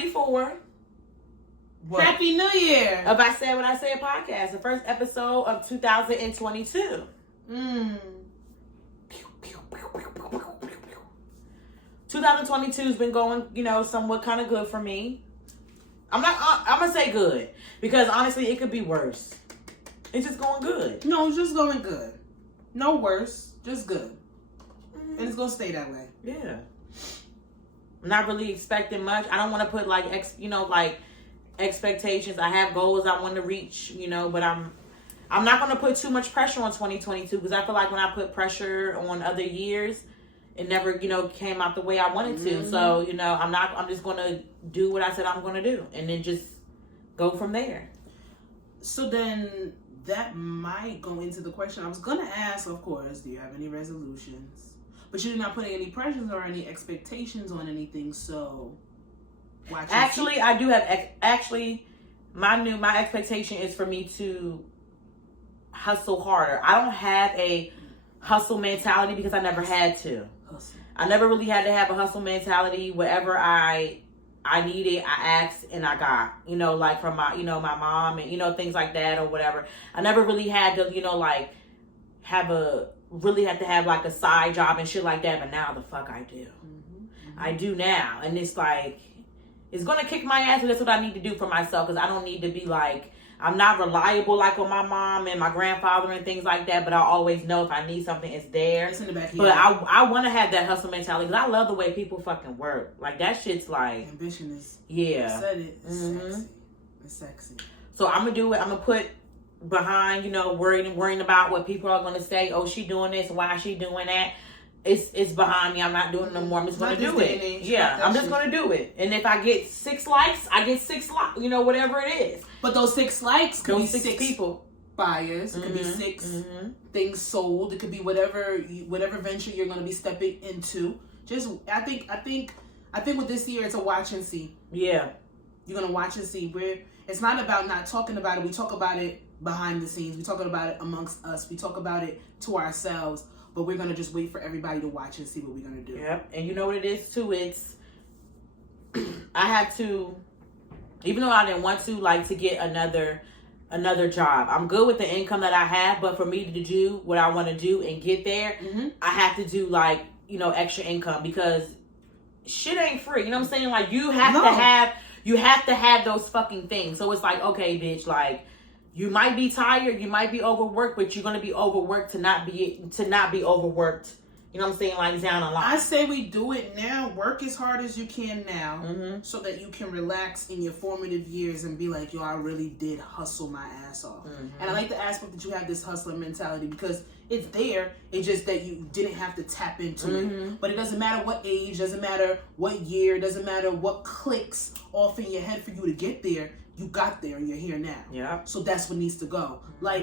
94. What? Happy New Year! If I Said What I Said podcast, the first episode of 2022. 2022 has been going, somewhat kind of good for me. I'm gonna say good because honestly, it could be worse. It's just going good. No, it's just going good. No worse, just good. And it's gonna stay that way. Yeah. I'm not really expecting much. I don't want to put expectations. I have goals I want to reach, but I'm not going to put too much pressure on 2022 because I feel like when I put pressure on other years, it never, came out the way I wanted to. So, I'm just going to do what I said I'm going to do and then just go from there. So then that might go into the question I was going to ask, of course, do you have any resolutions? But you're not putting any pressures or any expectations on anything, so actually, I do have. My expectation is for me to hustle harder. I don't have a hustle mentality because I never had to. I never really had to have a hustle mentality. Whatever I needed, I asked and I got. Like from my my mom and things like that or whatever. I never really had to have to have like a side job and shit like that, but now the fuck I do. I do now, and it's like it's gonna kick my ass, and that's what I need to do for myself because I don't need to be like I'm not reliable like with my mom and my grandfather and things like that, but I always know if I need something, it's there. It's in the back here. But I want to have that hustle mentality because I love the way people fucking work. Like that shit's like ambition is yeah. I said it. It's sexy. It's sexy. So I'm gonna do it. I'm gonna put behind, worrying about what people are going to say. Oh, she doing this. Why is she doing that? It's behind me. I'm not doing it no more. I'm just going to do it. Yeah, I'm just going to do it. And if I get 6 likes, I get 6 likes. Whatever it is. But those 6 likes could be 6 people. Buyers. It could be 6 things sold. It could be whatever venture you're going to be stepping into. Just I think with this year it's a watch and see. Yeah. You're going to watch and see. It's not about not talking about it. We talk about it behind the scenes. We talk about it amongst us. We talk about it to ourselves. But we're going to just wait for everybody to watch and see what we're going to do. Yep. And you know what it is, too? It's... I had to... Even though I didn't want to get another job. I'm good with the income that I have. But for me to do what I want to do and get there, I have to do, extra income. Because shit ain't free. You know what I'm saying? Like, you have to have... You have to have those fucking things. So it's like, okay, bitch, you might be tired, you might be overworked, but you're gonna be overworked to not be overworked. You know what I'm saying? Like down the line. I say we do it now. Work as hard as you can now, so that you can relax in your formative years and be like, yo, I really did hustle my ass off. And I like the aspect that you have this hustler mentality because it's there. It's just that you didn't have to tap into it. But it doesn't matter what age, doesn't matter what year, doesn't matter what clicks off in your head for you to get there. You got there and you're here now. Yeah. So that's what needs to go. I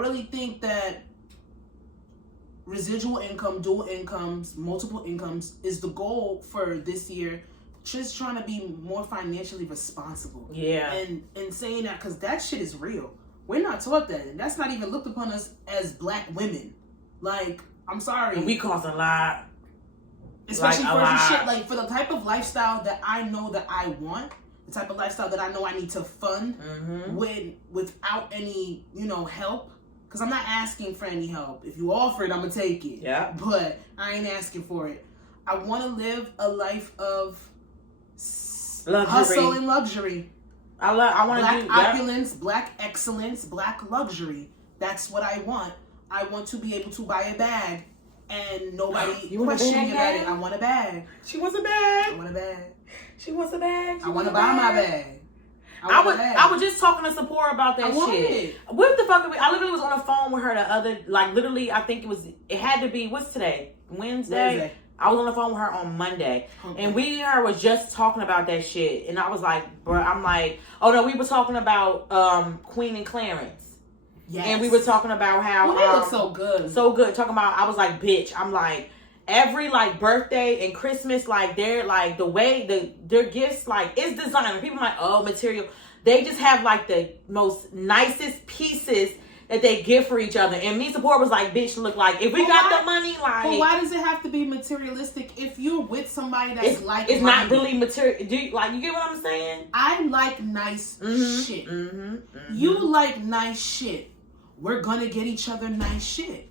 really think that residual income, dual incomes, multiple incomes is the goal for this year. Just trying to be more financially responsible. Yeah. And saying that because that shit is real. We're not taught that. And that's not even looked upon us as black women. I'm sorry. And we cost a lot. Especially for the shit, for the type of lifestyle that I know that I want. The type of lifestyle that I know I need to fund without any, help. Because I'm not asking for any help. If you offer it, I'm going to take it. Yeah. But I ain't asking for it. I want to live a life of hustle and luxury. I want to do black opulence, black excellence, black luxury. That's what I want. I want to be able to buy a bag and nobody question me about it. I want a bag. She wants a bag. I want a bag. She wants a bag. I want to buy my bag. I was just talking to Sephora about that shit. What the fuck? I literally was on the phone with her the other, I think it had to be, what's today? Wednesday? I was on the phone with her on Monday. Okay. And we and her was just talking about that shit. And I was like, bro, oh no, we were talking about Queen and Clarence. Yes. And we were talking about how they look so good. So good. Talking about, I was like, bitch, I'm like, every birthday and Christmas, they're the way their gifts it's designer. People are like, oh, material. They just have the most nicest pieces that they give for each other. And me support was like, bitch, look like if we got the money, like. But why does it have to be materialistic if you're with somebody that's like? It's not really material. You get what I'm saying? I like nice shit. You like nice shit. We're gonna get each other nice shit.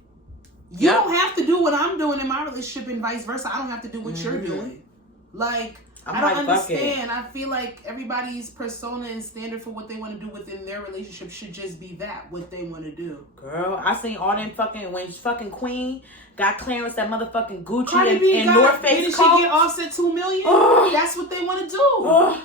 You don't have to do what I'm doing in my relationship and vice versa. I don't have to do what you're doing. Like, I don't understand. I feel like everybody's persona and standard for what they want to do within their relationship should just be that, what they want to do. Girl, I seen all them when fucking Queen got Clarence that motherfucking Gucci and North Face coat. Didn't she get Offset $2 million? That's what they want to do.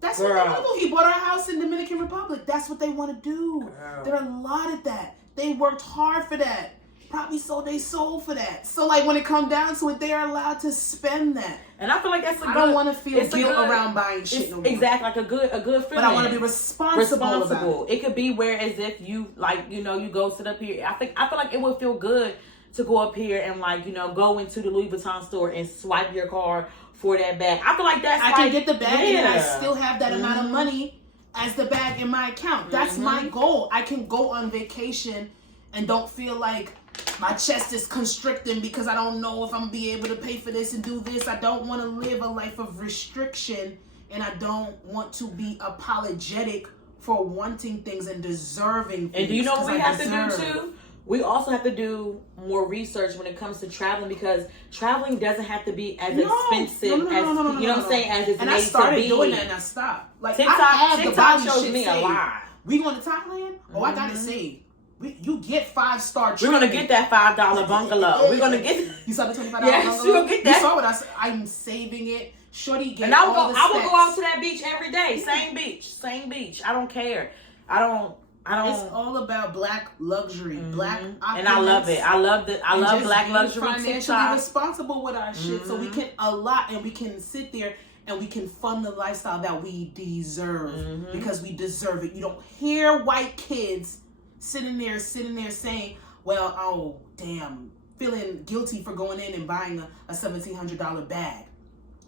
That's what they want to do. He bought our house in Dominican Republic. That's what they want to do. There are a lot of that. They worked hard for that. Probably sold their soul for that. So, like, when it comes down to it, they are allowed to spend that. And I feel like that's I don't want to feel guilt around buying shit no more. Exactly, like a good feeling. But I want to be responsible about it. It could be where as if you, like, you know, you go sit up here. I feel like it would feel good to go up here and, like, you know, go into the Louis Vuitton store and swipe your card for that bag. I feel like that's I can get the bag and I still have that amount of money as the bag in my account. That's my goal. I can go on vacation and don't feel like my chest is constricting because I don't know if I'm going to be able to pay for this and do this. I don't want to live a life of restriction, and I don't want to be apologetic for wanting things and deserving things. And do you know what we have to do too? We also have to do more research when it comes to traveling, because traveling doesn't have to be as expensive as, you know what I'm saying, as it's made to be. And I started doing that and I stopped. Like, TikTok shows me a lot. We going to Thailand? Oh, I got it saved. You get 5-star treatment. We're going to get that $5 bungalow. We're going to get... You saw the $25 bungalow? Yes, you'll get that. You saw what I said. I'm saving it. Shorty gave and I will go out to that beach every day. Same beach. I don't care. I don't. It's all about black luxury, black opulence. And I love it. I love black luxury. Financially responsible with our shit, so we can and we can sit there and we can fund the lifestyle that we deserve because we deserve it. You don't hear white kids sitting there saying, well, oh, damn, feeling guilty for going in and buying a $1,700 bag.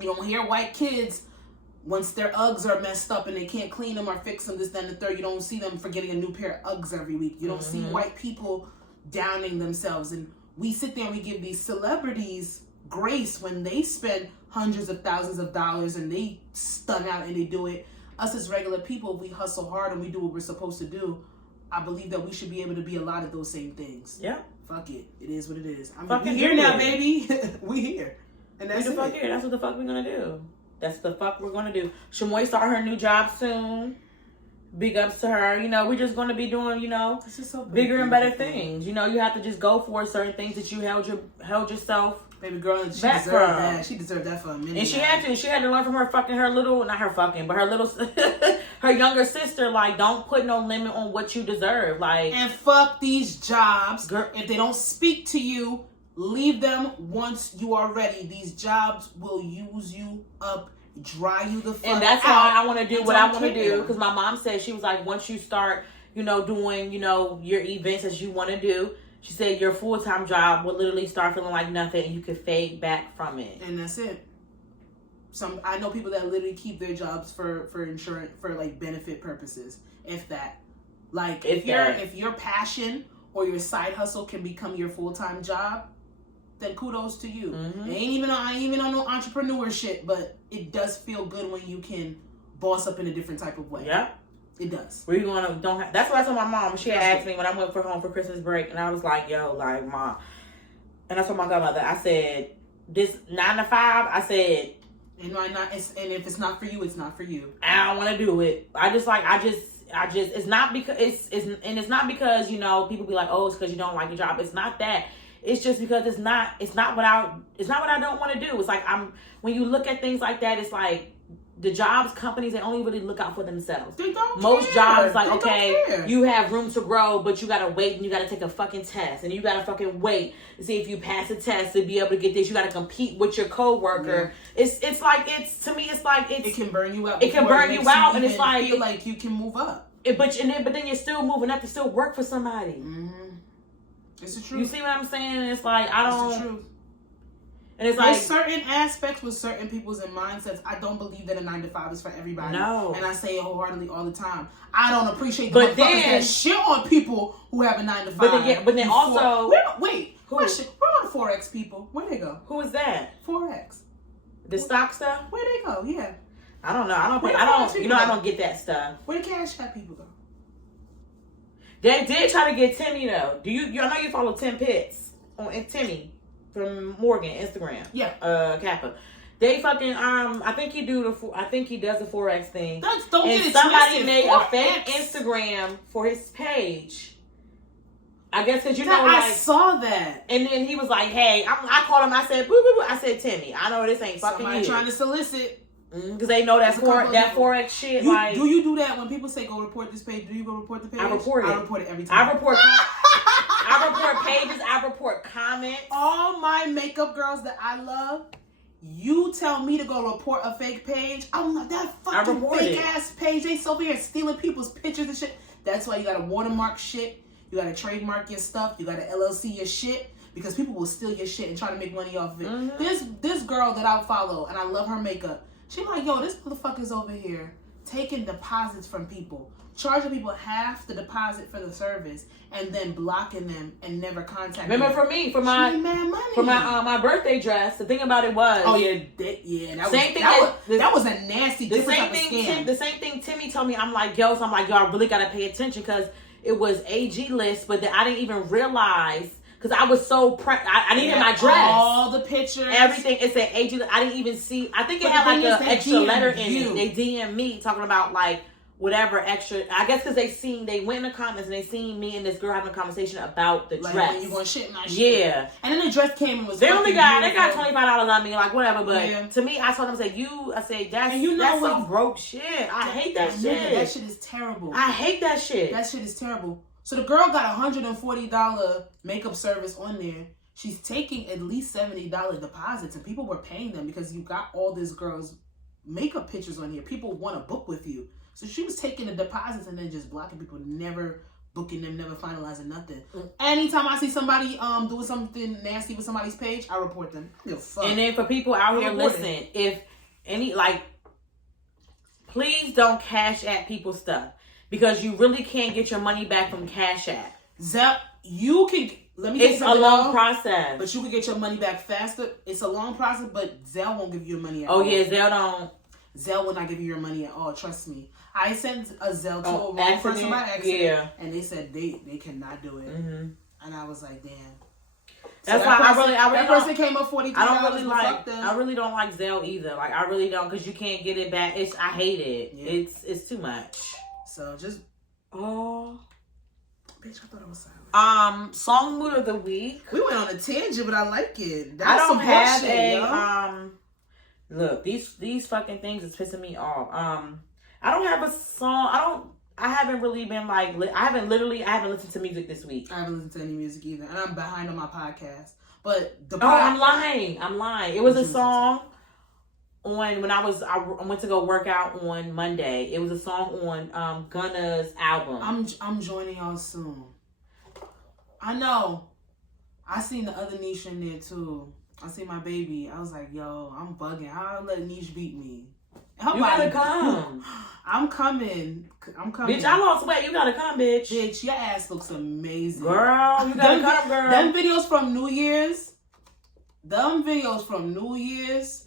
You don't hear white kids, once their Uggs are messed up and they can't clean them or fix them, this, that, and the third, you don't see them for getting a new pair of Uggs every week. You don't see white people downing themselves. And we sit there and we give these celebrities grace when they spend hundreds of thousands of dollars and they stun out and they do it. Us as regular people, we hustle hard and we do what we're supposed to do. I believe that we should be able to be a lot of those same things. Yeah. Fuck it. It is what it is. I mean, we here now, baby. We here. And that's the fuck here. That's what the fuck we're gonna do. That's the fuck we're gonna do. Shamoy start her new job soon. Big ups to her. You know, we're just gonna be doing, you know, bigger and better things. You know, you have to just go for certain things that you held yourself. Baby girl, she deserved that. She deserved that for a minute. And she had to learn from her younger sister, like, don't put no limit on what you deserve. Like, and fuck these jobs. Girl, if they don't speak to you, leave them once you are ready. These jobs will use you up, dry you the fuck out. And that's why I want to do what I want to do. Because my mom said, she was like, once you start, you know, doing, you know, your events as you want to do, she said your full-time job will literally start feeling like nothing and you could fade back from it. And that's it. I know people that literally keep their jobs for insurance, for like benefit purposes. If that. Like, if your passion or your side hustle can become your full-time job, then kudos to you. I ain't even on no entrepreneur shit, but it does feel good when you can boss up in a different type of way. Yeah. It does. That's what I told my mom. She had asked me when I went home for Christmas break, and I was like, yo, like, Mom. And I told my godmother, I said, this 9 to 5, I said, and if it's not for you, it's not for you. I don't want to do it. It's not because, you know, people be like, oh, it's because you don't like your job. It's not that. It's just because it's not what I don't want to do. It's like, when you look at things like that, it's like, the jobs, companies, they only really look out for themselves. They don't Most care. jobs, like, okay, you have room to grow, but you gotta wait and you gotta take a fucking test. And you gotta fucking wait to see if you pass the test to be able to get this. You gotta compete with your coworker. Yeah. To me, it can burn you out. It can burn you out, and it's like, feel like you can move up. But then you're still moving up to still work for somebody. It's the truth. You see what I'm saying? It's like, I don't. It's the truth. And it's like there's certain aspects with certain people's and mindsets. I don't believe that a 9 to 5 is for everybody. No. And I say it wholeheartedly all the time. I don't appreciate the motherfuckers that shit on people who have a 9 to 5. But then also wait. Where are the Forex people? Where'd they go? Who is that? Forex. The stock stuff? Where'd they go? Yeah. I don't know. I don't get that stuff. Where the Cash App people go? They did try to get Timmy though. I know you follow Tim Pitts on Timmy from Morgan Instagram. Yeah. Kappa. They fucking I think he does the Forex thing. Don't and get it somebody twisted. made Forex. a fake Instagram for his page. I guess because I saw that. And then he was like, "Hey," I called him. I said, "Boo boo boo." I said, "Timmy, I know this ain't fucking Somebody you." trying to solicit. Because they know that Forex shit. Do you do that when people say go report this page? Do you go report the page? I report it. I report it every time. I report pages. I report comments. All my makeup girls that I love, you tell me to go report a fake page. I'm like, that fucking fake ass page. They so here stealing people's pictures and shit. That's why you gotta watermark shit. You gotta trademark your stuff. You gotta LLC your shit. Because people will steal your shit and try to make money off of it. Mm-hmm. This girl that I follow, and I love her makeup. She like, yo, this motherfucker's over here taking deposits from people, charging people half the deposit for the service, and then blocking them and never contacting them. Remember for my birthday dress, the thing about it was, that was a nasty different type of scam. The same thing Timmy told me. I'm like, yo, I really gotta pay attention because it was AG list, but then I didn't even realize. Because I was so I needed my dress. All the pictures. Everything. It said AG. I didn't even see. I think it had like an extra letter in it. They DM me talking about like whatever extra. I guess because they went in the comments and they seen me and this girl having a conversation about the like, dress. When you going shit my shit. Yeah. And then the dress came and was they got $25 on me, like whatever. But to me, I told them, I said, that's some broke shit. I hate that shit. That shit is terrible. I hate that shit. That shit is terrible. So the girl got $140 makeup service on there. She's taking at least $70 deposits, and people were paying them because you got all this girl's makeup pictures on here. People want to book with you. So she was taking the deposits and then just blocking people, never booking them, never finalizing nothing. Anytime I see somebody doing something nasty with somebody's page, I report them. I give a fuck. And then for people out here, listen, if any, please don't cash at people's stuff. Because you really can't get your money back from Cash App. Zelle, you can. Let me. It's a long process, but you can get your money back faster. It's a long process, but Zelle won't give you your money at all. Oh yeah, Zelle don't. Zelle will not give you your money at all. Trust me. I sent a Zelle to a wrong person by accident, and they said they cannot do it. Mm-hmm. And I was like, damn. That's why I really that person came up $43. I really don't like Zelle either. Like I really don't, because you can't get it back. I hate it. Yeah. It's too much. So just bitch, I thought I was silent. Song mood of the week. We went on a tangent, but I like it. I don't have a look, these fucking things is pissing me off. I don't have a song. I haven't really been like I haven't listened to music this week. I haven't listened to any music either, and I'm behind on my podcast. But I'm lying. It was a song. When I went to go work out on Monday. It was a song on Gunna's album. I'm joining y'all soon. I know. I seen the other niche in there too. I seen my baby. I was like, yo, I'm bugging. How I let niche beat me? You gotta come. I'm coming. Bitch, I lost weight. You gotta come, bitch. Bitch, your ass looks amazing. Girl, you gotta come, girl. Them videos from New Year's.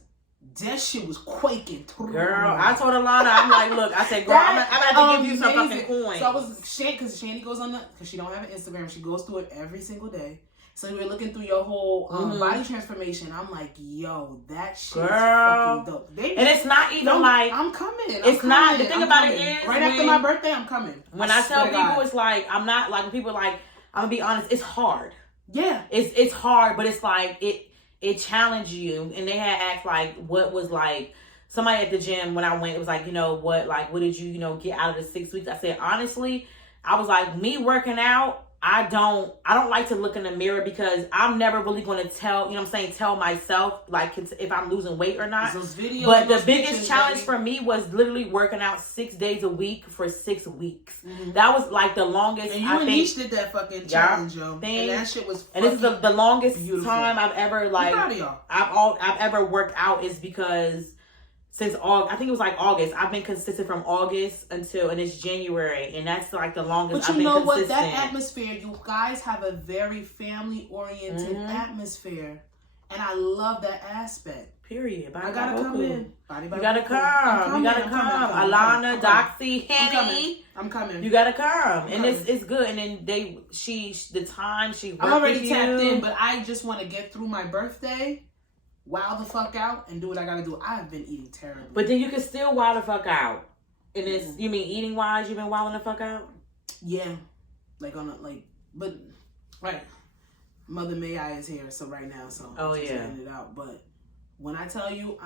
That shit was quaking. Girl, I told Alana, I'm like, look, I said, girl, I'm gonna have to give you some fucking coins. So I was, because Shandy goes on because she don't have an Instagram, she goes through it every single day. So we were looking through your whole body transformation. I'm like, yo, that shit is fucking dope. And it's not even like... I'm coming. The thing about it is... Right after my birthday, I'm coming. When I tell people, it's like, I'm not, like, when people are like, I'm gonna be honest, it's hard. Yeah. It's hard, but it's like, it challenged you. And they had asked, like, what was, like... Somebody at the gym, when I went, it was like, what did you, get out of the 6 weeks? I said, honestly, I was like, me working out, I don't like to look in the mirror because I'm never really going to tell, tell myself like if I'm losing weight or not. Those videos, but the biggest challenge for me was literally working out 6 days a week for 6 weeks. Mm-hmm. That was like the longest. And you and Meech did that fucking challenge, yo. And that shit was fucking and this is the longest beautiful. Time I've ever like I've ever worked out is because since I think it was like August. I've been consistent from August and it's January, and that's like the longest I've been consistent. But you know what? That atmosphere, you guys have a very family-oriented atmosphere, and I love that aspect. Period. I gotta come in. You gotta come. You gotta come. Alana, Doxy, Henny. I'm coming. You gotta come, and it's good. And then the time she. I'm already tapped in, but I just want to get through my birthday. Wow the fuck out and do what I gotta do. I have been eating terribly. But then you can still wow the fuck out. And it's you mean eating wise you've been wowing the fuck out? Yeah. But right. Mother May I is here, so right now, so I'm just getting it out. But when I tell you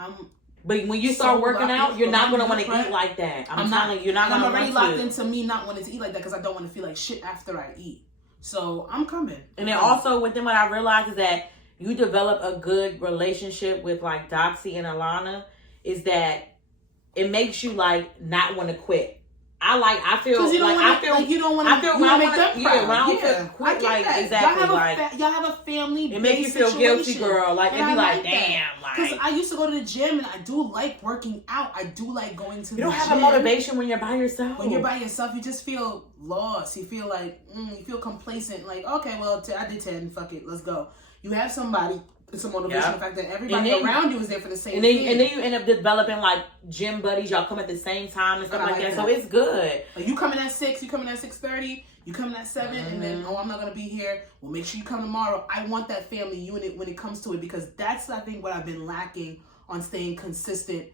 But when you start working out, you're not gonna want to eat like that. I'm telling you, you're not gonna want to. I'm already locked into me not wanting to eat like that because I don't want to feel like shit after I eat. So I'm coming. And then also within what I realized is that you develop a good relationship with like Doxy and Alana is that it makes you like not want to quit. I feel like you don't want to make them proud. Quit, like exactly y'all have a family. It makes you feel guilty, girl. Like it'd be like damn, because I used to go to the gym and I do like working out. I do like going to the gym. You don't have a motivation when you're by yourself. When you're by yourself, you just feel lost. You feel like you feel complacent. Like okay, well I did 10. Fuck it, let's go. You have somebody. It's a motivation. The fact that everybody around you is there for the same thing. And then you end up developing like gym buddies. Y'all come at the same time and stuff like that. So it's good. Like you coming at 6, you coming at 6:30, you coming at 7, and then I'm not gonna be here. Well, make sure you come tomorrow. I want that family unit when it comes to it because that's I think what I've been lacking on staying consistent,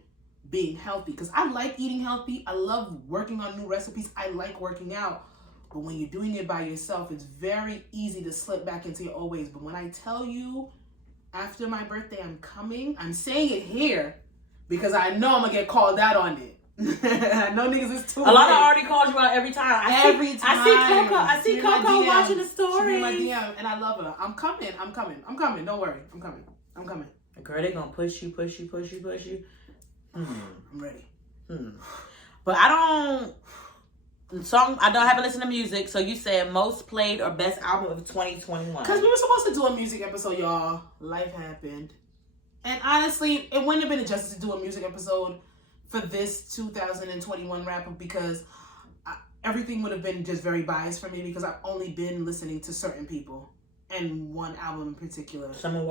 being healthy. Because I like eating healthy. I love working on new recipes. I like working out. But when you're doing it by yourself, it's very easy to slip back into your old ways. But when I tell you, after my birthday, I'm coming. I'm saying it here because I know I'm going to get called out on it. I know niggas is too A lot of already called you out every time. I see Coco watching the story. She my DM, and I love her. I'm coming. Don't worry. I'm coming. Girl, they going to push you. I'm ready. But I haven't listened to music, so you said most played or best album of 2021. Because we were supposed to do a music episode, y'all. Life happened. And honestly, it wouldn't have been a justice to do a music episode for this 2021 wrap up because everything would have been just very biased for me because I've only been listening to certain people and one album in particular. 7.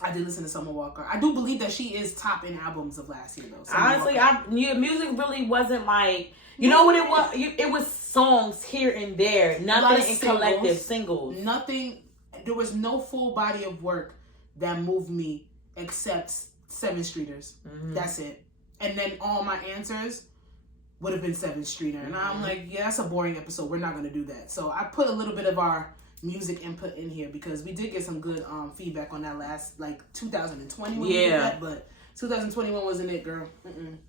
I did listen to Summer Walker. I do believe that she is top in albums of last year, though. Honestly, music really wasn't like... You know what it was? It was songs here and there. Nothing in collective singles. Nothing. There was no full body of work that moved me except 7 Streeters. Mm-hmm. That's it. And then all my answers would have been 7 Streeter. And I'm like, yeah, that's a boring episode. We're not going to do that. So I put a little bit of our music input in here because we did get some good feedback on that last, 2020 when we did that. But 2021 wasn't it, girl.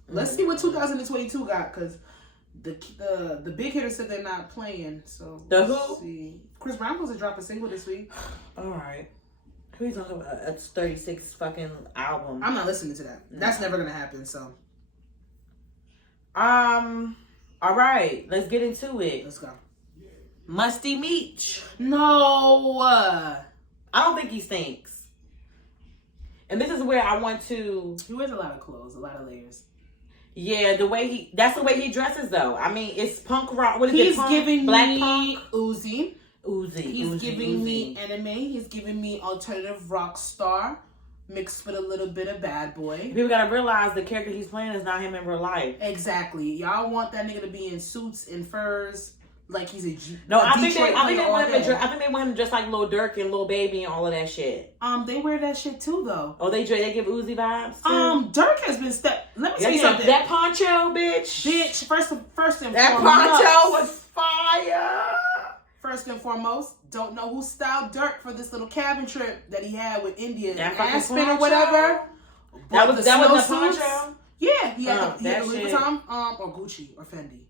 Let's see what 2022 got because... The big hitters said they're not playing, so who? See. Chris Brown supposed to drop a single this week. All right, who's on a 36 fucking album? I'm not listening to that. No. That's never gonna happen. So, all right, let's get into it. Let's go. Musty Meech. No, I don't think he stinks. And this is where I want to. He wears a lot of clothes, a lot of layers. Yeah, that's the way he dresses though. I mean, it's punk rock. What is He's it? Punk? Giving Black me punk? Uzi. He's giving Uzi. me anime. He's giving me alternative rock star mixed with a little bit of bad boy. People gotta realize the character he's playing is not him in real life. Exactly. Y'all want that nigga to be in suits and furs like he's I think they want him to dress like Lil Durk and Lil Baby and all of that shit. They wear that shit too though. Oh, they give Uzi vibes too? Dirk has been Let me tell you something. That poncho, bitch. First and foremost. That poncho was fire. First and foremost, don't know who styled Dirk for this little cabin trip that he had with India and Aspen or whatever. That was the poncho. Yeah, he had the Louis Vuitton or Gucci or Fendi.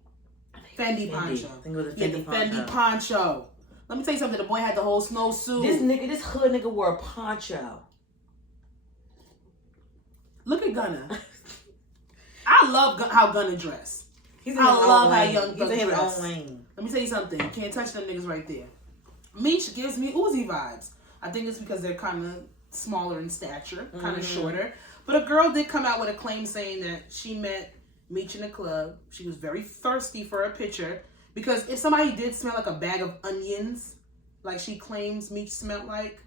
Fendi poncho. I think it was a Fendi poncho. Fendi poncho. Let me tell you something. The boy had the whole snowsuit. This hood nigga wore a poncho. Look at Gunna. I love how Gunna dress. I love how Young Thug He's in his dress. own lane. Let me tell you something. Can't touch them niggas right there. Meech gives me Uzi vibes. I think it's because they're kind of smaller in stature, kind of shorter. But a girl did come out with a claim saying that she met Meech in a club. She was very thirsty for a picture. Because if somebody did smell like a bag of onions, like she claims Meech smelled like,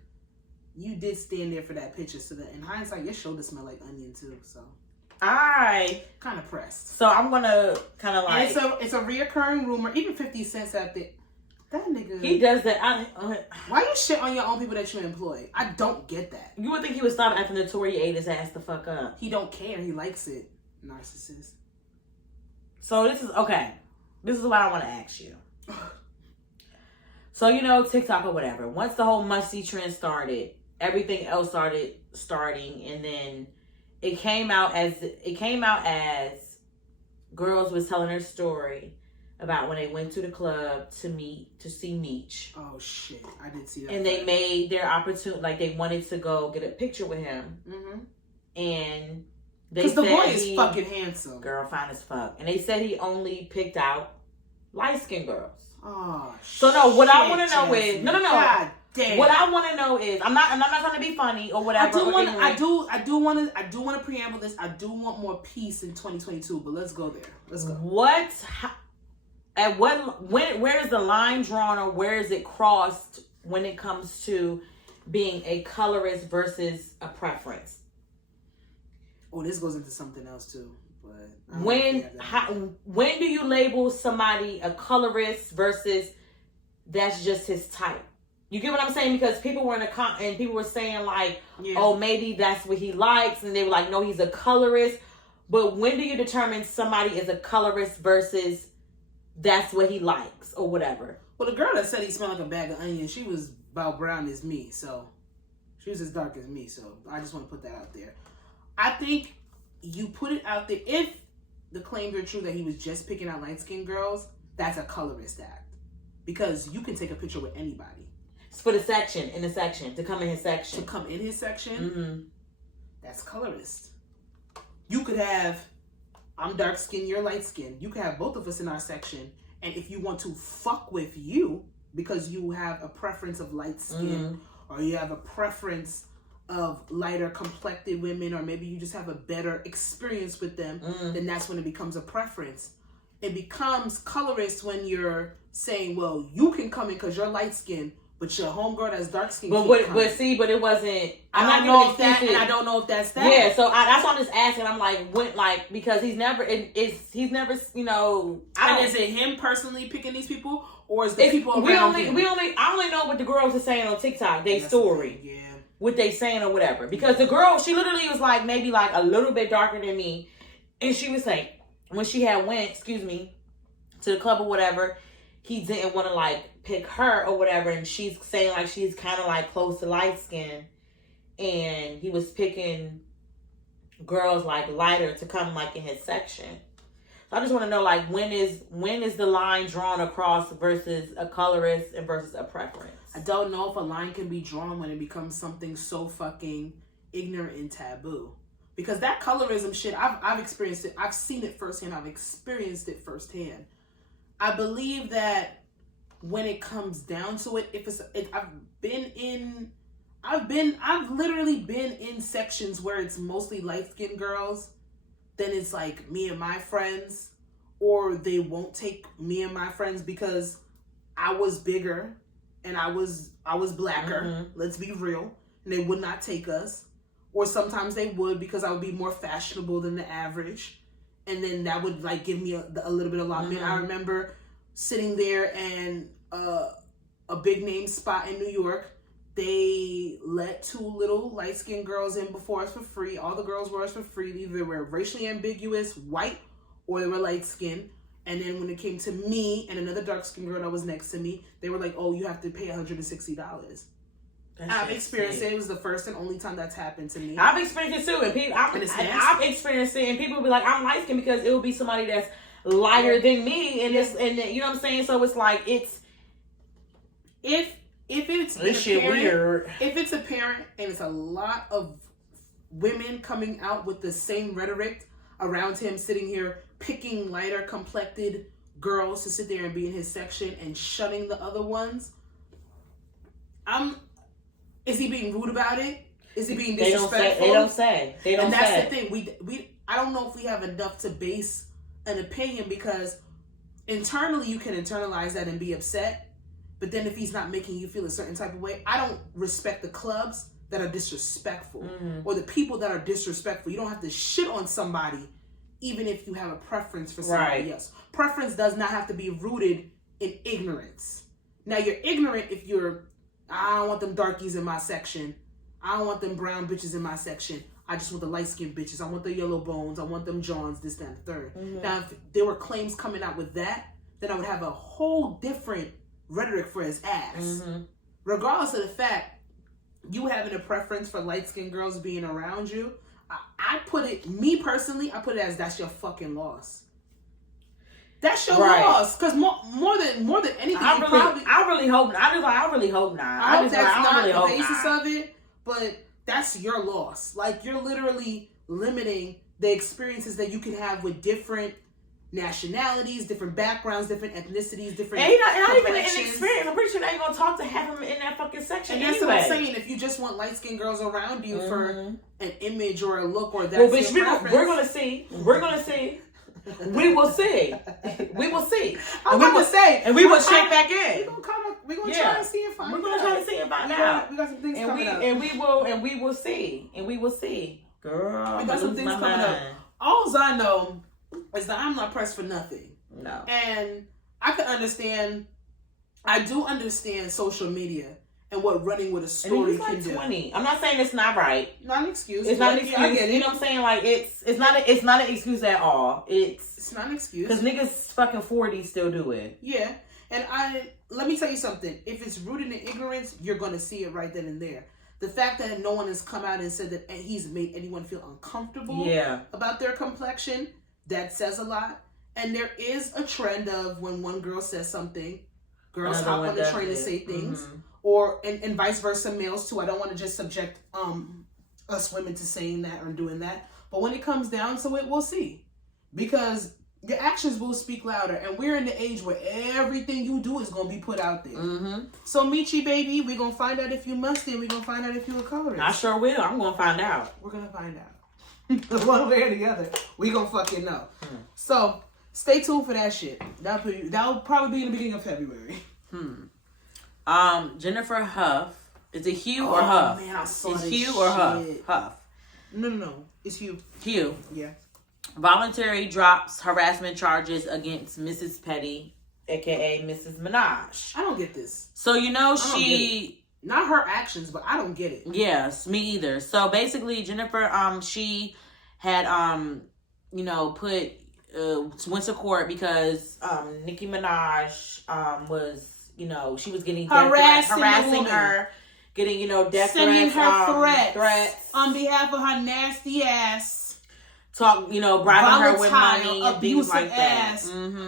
you did stand there for that picture. So that in hindsight, your shoulder smelled like onion too. So I kind of pressed. So I'm gonna kind of like. And it's a reoccurring rumor. Even 50 Cent's out there. That nigga. He does that. Why you shit on your own people that you employ? I don't get that. You would think he would stop after Notori ate his ass the fuck up. He don't care. He likes it. Narcissist. So this is okay. This is what I want to ask you. So you know TikTok or whatever. Once the whole musty trend started, everything else starting, and then it came out as girls was telling their story about when they went to the club to see Meech. Oh shit, I did see that. And they made their opportunity, like they wanted to go get a picture with him. Mm-hmm. And they said the boy is fucking handsome. Girl, fine as fuck. And they said he only picked out light-skinned girls. Oh so no, what I want to know Jasmine. is no. God damn. What I want to know is I'm not trying to be funny or whatever. I do want to preamble this. I do want more peace in 2022, but let's go there. Let's go. Where is the line drawn, or where is it crossed when it comes to being a colorist versus a preference? Oh, this goes into something else too. But when do you label somebody a colorist versus that's just his type? You get what I'm saying? Because people were and people were saying like, oh, maybe that's what he likes, and they were like, no, he's a colorist. But when do you determine somebody is a colorist versus that's what he likes or whatever? Well, the girl that said he smelled like a bag of onions, she was about brown as me, so she was as dark as me. So I just want to put that out there. I think you put it out there. If the claims are true that he was just picking out light-skinned girls, that's a colorist act. Because you can take a picture with anybody. It's for to come in his section. To come in his section? Mm-hmm. That's colorist. You could have, I'm dark-skinned, you're light-skinned. You could have both of us in our section. And if you want to fuck with you, because you have a preference of light skin, or you have a preference of lighter complected women, or maybe you just have a better experience with them, then that's when it becomes a preference. It becomes colorist when you're saying, well, you can come in because you're light skinned, but your homegirl that's dark skinned. But it wasn't. I don't know if that's that. Yeah, so that's why I'm just asking. I'm like, because he's never, you know. And is it him personally picking these people, or is the people around him? I only know what the girls are saying on TikTok. They story. Yeah. What they saying or whatever. Because the girl, she literally was like maybe like a little bit darker than me. And she was saying, when she had went, to the club or whatever, he didn't want to like pick her or whatever. And she's saying like she's kind of like close to light skin. And he was picking girls like lighter to come like in his section. So I just want to know like when is the line drawn across versus a colorist and versus a preference? I don't know if a line can be drawn when it becomes something so fucking ignorant and taboo. Because that colorism shit, I've experienced it. I've seen it firsthand. I've experienced it firsthand. I believe that when it comes down to it, I've literally been in sections where it's mostly light-skinned girls. Then it's like me and my friends, or they won't take me and my friends because I was bigger and I was blacker. Let's be real. And they would not take us. Or sometimes they would because I would be more fashionable than the average. And then that would like give me a little bit of allotment. I remember sitting there and a big name spot in New York, they let two little light-skinned girls in before us for free. All the girls were us for free. Either they were racially ambiguous, white, or they were light-skinned. And then when it came to me and another dark-skinned girl that was next to me, they were like, oh, you have to pay $160. I've experienced it. It was the first and only time that's happened to me. I've experienced it too. And I've experienced it. And people will be like, I'm light-skinned because it will be somebody that's lighter than me. And you know what I'm saying? So it's like, If it's this shit weird. If it's a parent and it's a lot of women coming out with the same rhetoric around him, sitting here picking lighter complected girls to sit there and be in his section and shunning the other ones, is he being rude about it? Is he being disrespectful? They don't say. And that's the thing. We I don't know if we have enough to base an opinion, because internally you can internalize that and be upset. But then if he's not making you feel a certain type of way, I don't respect the clubs that are disrespectful or the people that are disrespectful. You don't have to shit on somebody even if you have a preference for somebody else. Preference does not have to be rooted in ignorance. Now, you're ignorant if you're, I don't want them darkies in my section. I don't want them brown bitches in my section. I just want the light-skinned bitches. I want the yellow bones. I want them Johns, this, that, and the third. Now, if there were claims coming out with that, then I would have a whole different rhetoric for his ass. Regardless of the fact, you having a preference for light-skinned girls being around you, I put it, me personally, I put it as that's your fucking loss. That's your loss, because more than anything, I really hope not. I really hope not. I hope that's not the basis of it, but that's your loss. Like, you're literally limiting the experiences that you can have with different nationalities, different backgrounds, different ethnicities, different. And not even an experience. I'm pretty sure they ain't gonna talk to have him in that fucking section. And that's what I'm saying. If you just want light skinned girls around you for an image or a look, or that's well, bitch, we're gonna see. We're gonna see. We will see. We will see. I'm about to say, and we will check back in. We're gonna try to see and find out. We're gonna try to see and find out. We got some things coming up. And we will see. And we will see. Girl, we got some things coming up. All I know is that I'm not pressed for nothing. No. And I can understand, I do understand social media and what running with a story can do. 20. I'm not saying it's not right. Not an excuse. It's not an excuse. I get it. You know what I'm saying? Like, it's not an excuse at all. It's not an excuse. Because niggas fucking 40 still do it. Yeah. And let me tell you something. If it's rooted in ignorance, you're going to see it right then and there. The fact that no one has come out and said that he's made anyone feel uncomfortable about their complexion, that says a lot. And there is a trend of when one girl says something, girls hop on the train and say things. Or, and vice versa, males too. I don't want to just subject us women to saying that or doing that. But when it comes down to it, we'll see. Because your actions will speak louder. And we're in the age where everything you do is going to be put out there. So, Meechie, baby, we're going to find out if you musty, and we're going to find out if you're a colorist. I sure will. I'm going to find out. We're going to find out. One way or the other. We going to fucking know. So, stay tuned for that shit. That'll probably be in the beginning of February. Jennifer Huff. Is it Heaux or Huff? Man, I saw it's this Heaux or Huff? shit. Huff. No. It's Heaux. Heaux. Yeah. Voluntary drops harassment charges against Mrs. Petty, aka Mrs. Minaj. I don't get this. So not her actions, but I don't get it. Yes, me either. So basically, Jennifer, she had went to court because Nicki Minaj was, she was getting harassing her, getting, death sending threats, her threats on behalf of her nasty ass. Bribing her with money and things like that.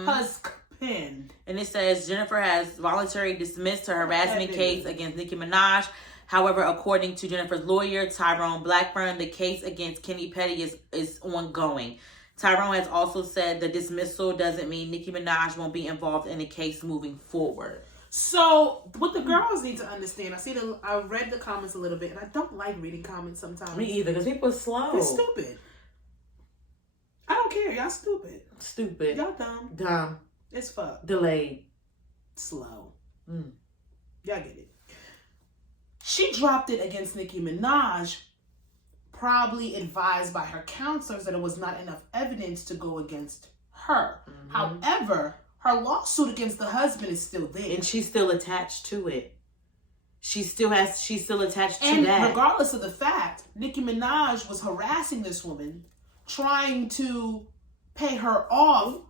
Husband. And it says Jennifer has voluntarily dismissed her harassment case against Nicki Minaj. However, according to Jennifer's lawyer, Tyrone Blackburn, the case against Kenny Petty is ongoing. Tyrone has also said the dismissal doesn't mean Nicki Minaj won't be involved in the case moving forward. So, what the girls need to understand, I read the comments a little bit, and I don't like reading comments sometimes. Me either, because people are slow. They're stupid. I don't care. Y'all stupid. Stupid. Y'all dumb. Dumb. It's fuck. Delayed. Slow. Y'all get it. She dropped it against Nicki Minaj, probably advised by her counselors that it was not enough evidence to go against her. However, her lawsuit against the husband is still there. And she's still attached to it. She's still attached to and that. And regardless of the fact, Nicki Minaj was harassing this woman, trying to pay her off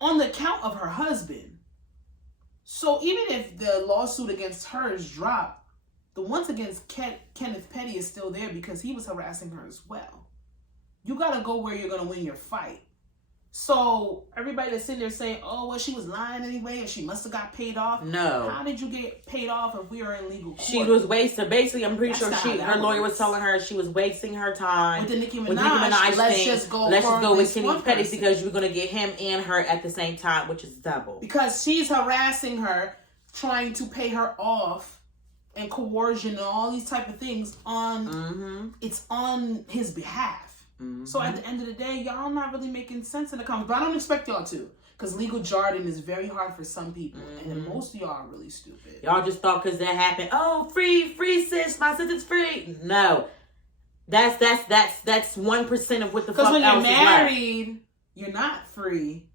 on the account of her husband. So even if the lawsuit against her is dropped, the ones against Kenneth Petty is still there because he was harassing her as well. You got to go where you're going to win your fight. So everybody that's sitting there saying, "Oh, well, she was lying anyway, and she must have got paid off." No. How did you get paid off if we are in legal court? She was wasting. Basically, I'm pretty sure her lawyer was telling her she was wasting her time with the Nicki Minaj. Let's just go with Kenny Petty because you were gonna get him and her at the same time, which is double. Because she's harassing her, trying to pay her off, and coercion and all these type of things on. It's on his behalf. So at the end of the day, y'all not really making sense in the comments. But I don't expect y'all to. Because legal jargon is very hard for some people. And then most of y'all are really stupid. Y'all just thought because that happened, oh, free sis, my sister's free. No. That's 1% of what the fuck else is. Because when you're married, you're not free.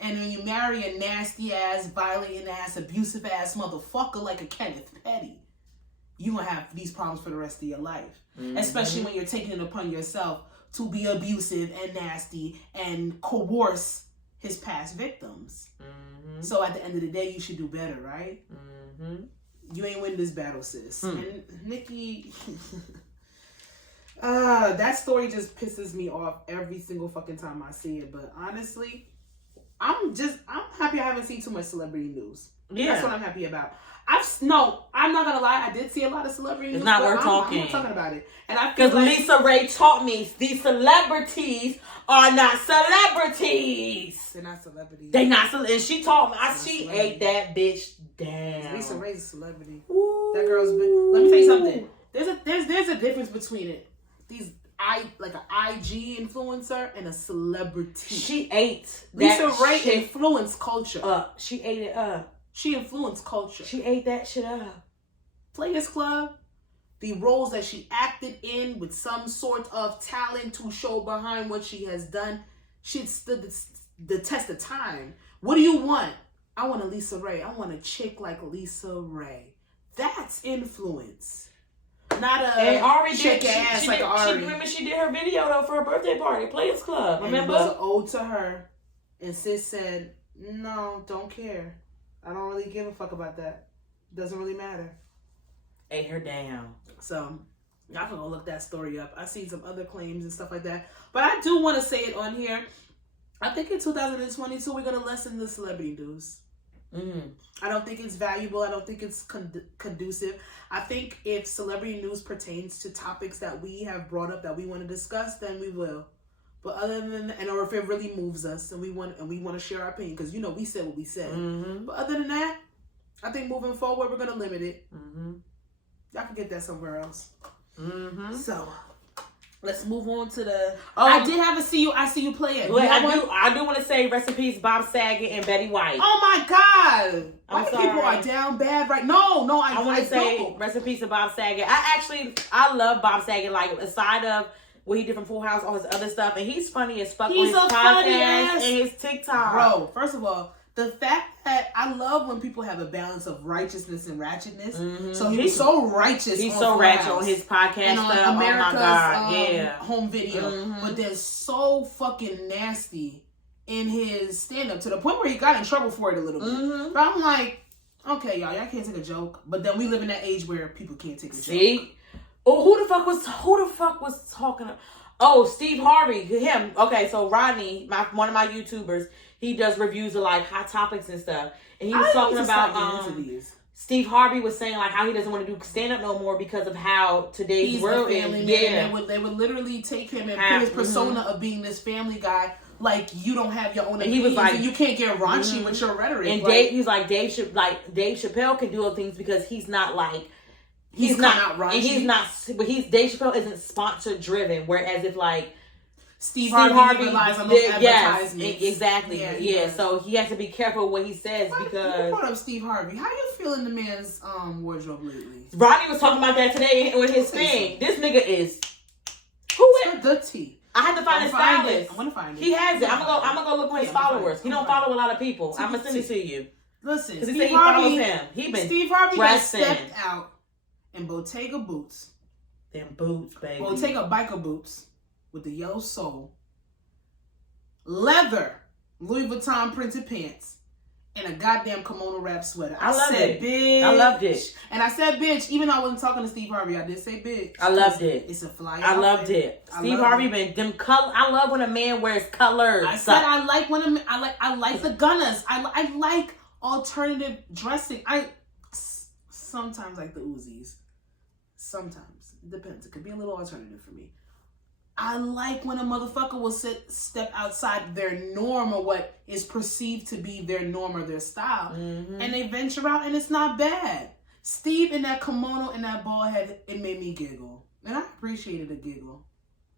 And when you marry a nasty ass, violating ass, abusive ass motherfucker like a Kenneth Petty, you're going to have these problems for the rest of your life. Especially when you're taking it upon yourself to be abusive and nasty and coerce his past victims. So at the end of the day, you should do better, right? You ain't win this battle, sis. And Nicki, that story just pisses me off every single fucking time I see it. But honestly, I'm happy I haven't seen too much celebrity news. Yeah. That's what I'm happy about. I'm not gonna lie. I did see a lot of celebrity news. It's not worth talking. I'm not talking about it. And I because Lisa Ray taught me these celebrities are not celebrities. They're not celebrities. They not celebrities. And she taught me. She ate that bitch down. Lisa Ray's a celebrity. That girl's been. Let me tell you something. There's a difference between it. Like an IG influencer and a celebrity. She ate Lisa Ray influenced culture. She ate it up. She influenced culture. She ate that shit up. Players Club, the roles that she acted in with some sort of talent to show behind what she has done, she stood the test of time. What do you want? I want a Lisa Ray. I want a chick like Lisa Ray. That's influence. Not a chick ass like Ari. She did her video though for her birthday party, Players Club. Remember? And it was an ode to her. And sis said, "No, don't care. I don't really give a fuck about that. Doesn't really matter." Ate her down. So, y'all can go look that story up. I seen some other claims and stuff like that. But I do want to say it on here. I think in 2022, we're going to lessen the celebrity news. I don't think it's valuable. I don't think it's conducive. I think if celebrity news pertains to topics that we have brought up that we want to discuss, then we will. But other than that, or if it really moves us and we want to share our opinion, because we said what we said. But other than that, I think moving forward we're gonna limit it. Y'all can get that somewhere else. So let's move on to the. I did have a I see you play it. I do want to say rest in peace, Bob Saget and Betty White. Oh my God! White people are down bad right. No, I want to say rest in peace to Bob Saget. I love Bob Saget. Like aside of what he did from Full House, all his other stuff, and he's funny as fuck. He's on his podcast and his TikTok. Bro, first of all, the fact that I love when people have a balance of righteousness and ratchetness. So he was so righteous. He's so ratchet on his podcast and on stuff. America's home video, but they're so fucking nasty in his stand up to the point where he got in trouble for it a little bit. But I'm like, okay, y'all can't take a joke. But then we live in that age where people can't take a joke. Oh, who the fuck was talking? Oh, Steve Harvey, him. Okay, so Rodney, one of my YouTubers, he does reviews of like hot topics and stuff, and he was talking about Steve Harvey was saying like how he doesn't want to do stand up no more because of how today's world is. They would literally take him and put his persona of being this family guy. Like you don't have your own opinions, he was like, and you can't get raunchy with your rhetoric. And Dave Chappelle can do things because he's not like. He's not raunchy. But Dave Chappelle isn't sponsor driven. Whereas if like Steve Harvey relies on those advertisements. Exactly. Yeah. So he has to be careful what he says because. You brought up Steve Harvey. How you feeling the man's wardrobe lately? Rodney was talking about that today with his thing. This nigga is the tea. I had to find his stylist. I'm gonna find it. He has it. I'm gonna go look for his followers. He don't follow a lot of people. I'm gonna send it to you. Listen, because he follows him. Steve Harvey has stepped out. And Bottega boots. Them boots, baby. Bottega biker boots with the yellow sole. Leather Louis Vuitton printed pants. and a goddamn kimono wrap sweater. I said, bitch. I loved it. And I said, bitch, even though I wasn't talking to Steve Harvey, I did say, bitch. I loved it. It's a fly. I loved it. Steve Harvey been them color. I love when a man wears colors. I said I like when I like the gunners. I like alternative dressing. I sometimes like the Uzis. Sometimes it depends. It could be a little alternative for me. I like when a motherfucker will step outside their norm or what is perceived to be their norm or their style. And they venture out and it's not bad. Steve in that kimono and that bald head, it made me giggle. And I appreciated a giggle.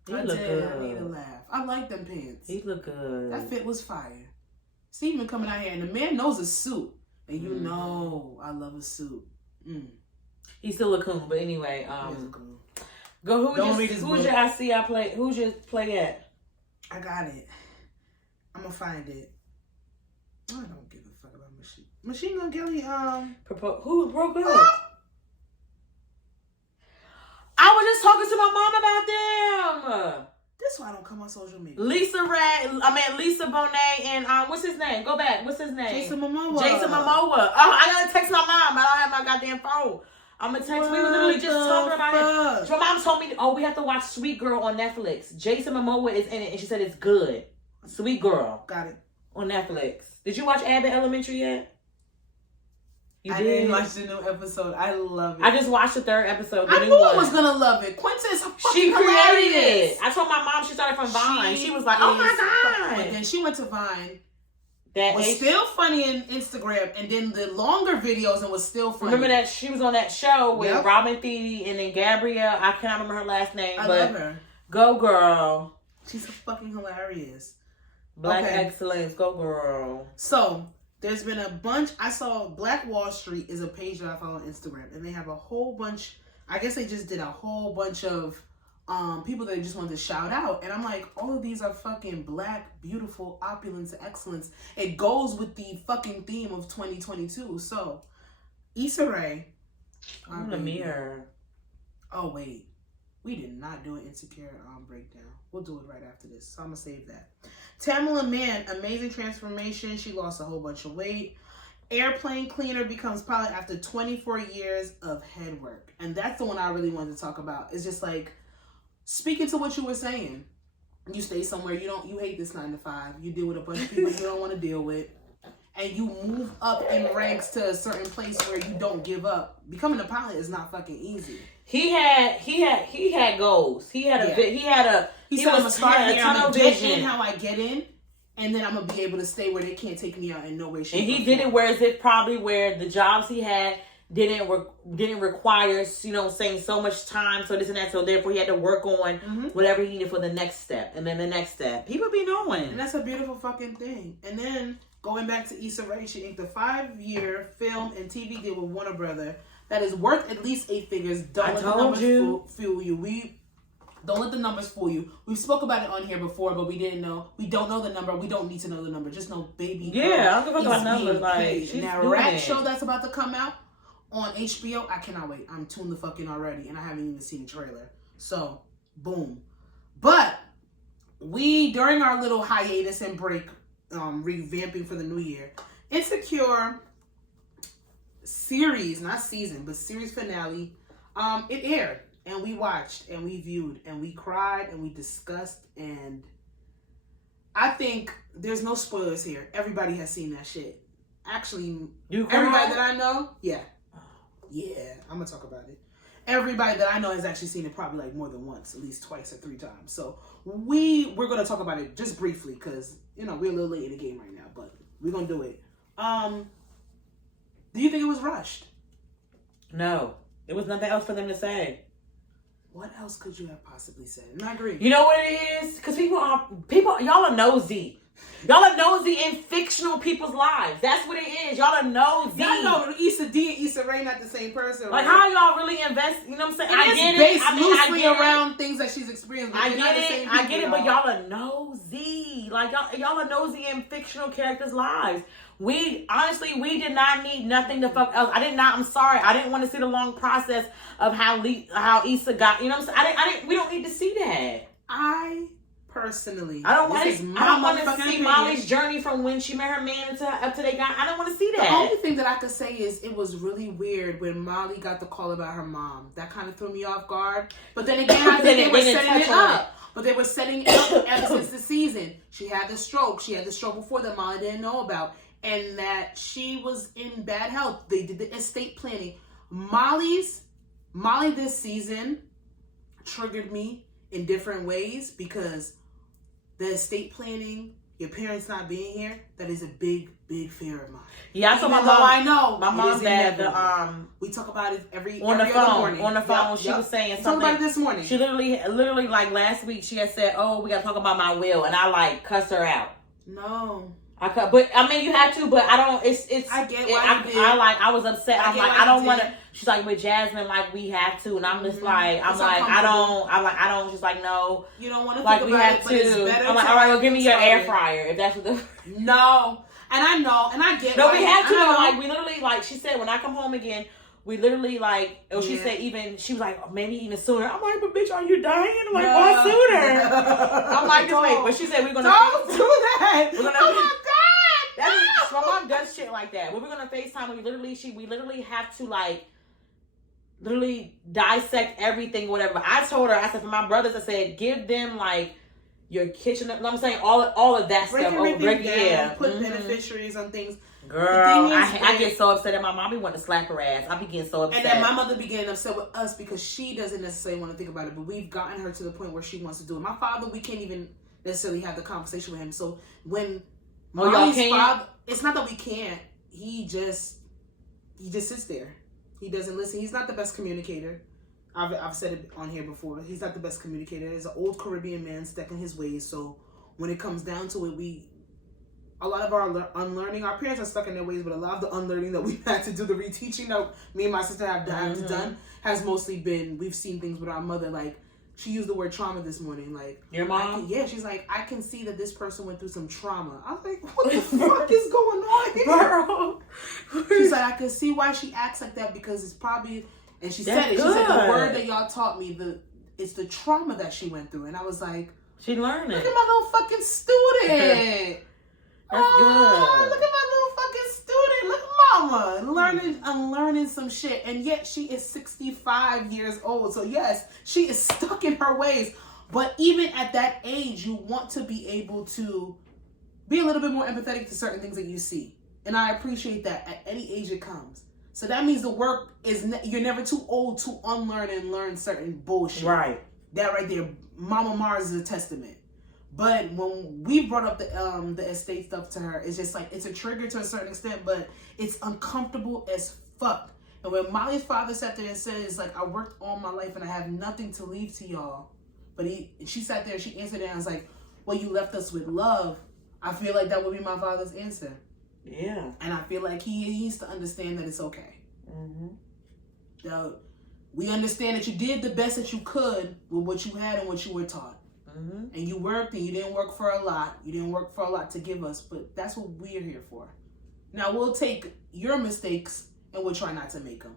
He look good. I need a laugh. I like them pants. He look good. That fit was fire. Steve been coming out here and the man knows a suit. And you know I love a suit. He still a coon, but anyway, go. Who's your ICI play? Who's your play at? I got it. I'm gonna find it. I don't give a fuck about Machine Gun Kelly. Who broke up? I was just talking to my mom about them. This why I don't come on social media. Lisa Bonet and what's his name? Go back. What's his name? Jason Momoa. Oh, I gotta text my mom. I don't have my goddamn phone. I'm gonna text. We were literally just talking about it. So my mom told me, we have to watch Sweet Girl on Netflix. Jason Momoa is in it, and she said it's good. Sweet Girl. Got it. On Netflix. Did you watch Abbott Elementary yet? I didn't watch the new episode. I love it. I just watched the 3rd episode. I knew I was gonna love it. Quinta is She created it. I told my mom she started from Vine. She was like, oh my God. But then she went to Vine. That was still funny in Instagram, and then the longer videos and was still funny. Remember that she was on that show with Robin Thede and then Gabrielle. I can't remember her last name. I love her. Go girl. She's fucking hilarious. Black excellence. Go girl. So there's been a bunch. I saw Black Wall Street is a page that I follow on Instagram, and they have a whole bunch. I guess they just did a whole bunch of people that they just wanted to shout out. And I'm like, all of these are fucking black, beautiful, opulence, excellence. It goes with the fucking theme of 2022. So, Issa Rae. I'm the mirror. Oh, wait. We did not do an Insecure breakdown. We'll do it right after this. So, I'm going to save that. Tamala Mann, amazing transformation. She lost a whole bunch of weight. Airplane cleaner becomes pilot after 24 years of head work. And that's the one I really wanted to talk about. It's just like, speaking to what you were saying, you stay somewhere, you hate this 9 to 5, you deal with a bunch of people you don't want to deal with, and you move up in ranks to a certain place where you don't give up. Becoming a pilot is not fucking easy. He had goals. He said I'm gonna start here, I'm gonna get in how I get in, and then I'm gonna be able to stay where they can't take me out in no way, shape, or form. And he did it where the jobs he had didn't require, saying so much time, so this and that, so therefore he had to work on whatever he needed for the next step, and then the next step. People be knowing. And that's a beautiful fucking thing. And then, going back to Issa Rae, she inked a 5-year film and TV deal with Warner Brother that is worth at least 8 figures. Don't let the numbers fool you. Don't let the numbers fool you. We spoke about it on here before, but we didn't know. We don't know the number. We don't need to know the number. Just know baby girl. Yeah, I don't give a fuck about numbers. Like, now, Rat Show that's about to come out on HBO, I cannot wait. I'm tuned the fuck in already, and I haven't even seen the trailer. So, boom. But during our little hiatus and break, revamping for the new year, Insecure series, not season, but series finale, it aired, and we watched, and we viewed, and we cried, and we discussed, and I think there's no spoilers here. Everybody has seen that shit. Actually, everybody that I know, yeah, I'm gonna talk about it. Everybody that I know has actually seen it probably like more than once, at least twice or 3 times. So we're gonna talk about it just briefly because we're a little late in the game right now, but we're gonna do it. Do you think it was rushed? No, it was nothing else for them to say. What else could you have possibly said? And I agree. You know what it is? Because y'all are nosy. Y'all are nosy in fictional people's lives. That's what it is. Y'all are nosy. Y'all know Issa D and Issa Rae not the same person. Like, how y'all really invest? You know what I'm saying? I get it. Based loosely around things that she's experienced. I get it, but y'all are nosy. Like, y'all are nosy in fictional characters' lives. We did not need nothing to fuck else. I'm sorry. I didn't want to see the long process of how Issa got, you know what I'm saying? We don't need to see that. I personally. I don't want to see Molly's journey from when she met her man up to they got. I don't want to see that. The only thing that I could say is it was really weird when Molly got the call about her mom. That kind of threw me off guard. But then again, I think they were setting it up. But they were setting it up ever since the season. She had the stroke. She had the stroke before that Molly didn't know about. And that she was in bad health. They did the estate planning. Molly this season triggered me in different ways because the estate planning, your parents not being here, that is a big, big fear of mine. Yeah, I saw my mom. I know my mom's dad. We talk about it every on the other phone. morning. On the phone, she was saying something. Talk about it this morning. She literally, like last week, she had said, "Oh, we got to talk about my will," and I like cussed her out. No. But I mean, you have to, but I don't. It's. I get why you did. I was upset. I don't want to. She's like, with Jasmine, like we have to, and I'm just like, I don't. She's like, no, you don't want to. Like we have to. I'm like, all right, well, give me your air fryer if that's what the. No, and I know, and I get. No, we have to. Like we literally, like she said, when I come home again. We literally like, she said even, she was like, maybe even sooner. I'm like, but bitch, are you dying? I'm like, why sooner? I'm like, just wait. But she said, we're going to. Don't do that. We're gonna, oh my God. My mom does shit like that. But we're going to FaceTime. We literally have to like, literally dissect everything, whatever. I told her, I said, for my brothers, I said, give them like, your kitchen, you know what I'm saying? All of that break stuff. Everything down, put beneficiaries on things. Girl, I get so upset that my mommy want to slap her ass. I be getting so upset. And then my mother be getting upset with us because she doesn't necessarily want to think about it, but we've gotten her to the point where she wants to do it. My father, we can't even necessarily have the conversation with him. So when Molly's father, it's not that we can't. He just sits there. He doesn't listen. He's not the best communicator. I've said it on here before. He's not the best communicator. He's an old Caribbean man stuck in his ways. So when it comes down to it, a lot of our unlearning, our parents are stuck in their ways, but a lot of the unlearning that we've had to do, the reteaching that me and my sister have done, has mostly been, we've seen things with our mother. Like, she used the word trauma this morning. Like, your mom? She's like, I can see that this person went through some trauma. I was like, what the fuck is going on here? She's like, I can see why she acts like that because it's probably, and she said it. She said, the word that y'all taught me, it's the trauma that she went through. And I was like, she learned it. Look at my little fucking student. That's good. Look at my little fucking student. Look at mama. Unlearning some shit. And yet she is 65 years old. So yes, she is stuck in her ways. But even at that age, you want to be able to be a little bit more empathetic to certain things that you see. And I appreciate that at any age it comes. So that means the work is, you're never too old to unlearn and learn certain bullshit. Right. That right there, Mama Mars is a testament. But when we brought up the estate stuff to her, it's just like, it's a trigger to a certain extent, but it's uncomfortable as fuck. And when Molly's father sat there and says, like, I worked all my life and I have nothing to leave to y'all. But she sat there and she answered it and was like, well, you left us with love. I feel like that would be my father's answer. Yeah. And I feel like he needs to understand that it's okay. We understand that you did the best that you could with what you had and what you were taught. And you worked and you didn't work for a lot. You didn't work for a lot to give us, but that's what we're here for. Now we'll take your mistakes and we'll try not to make them.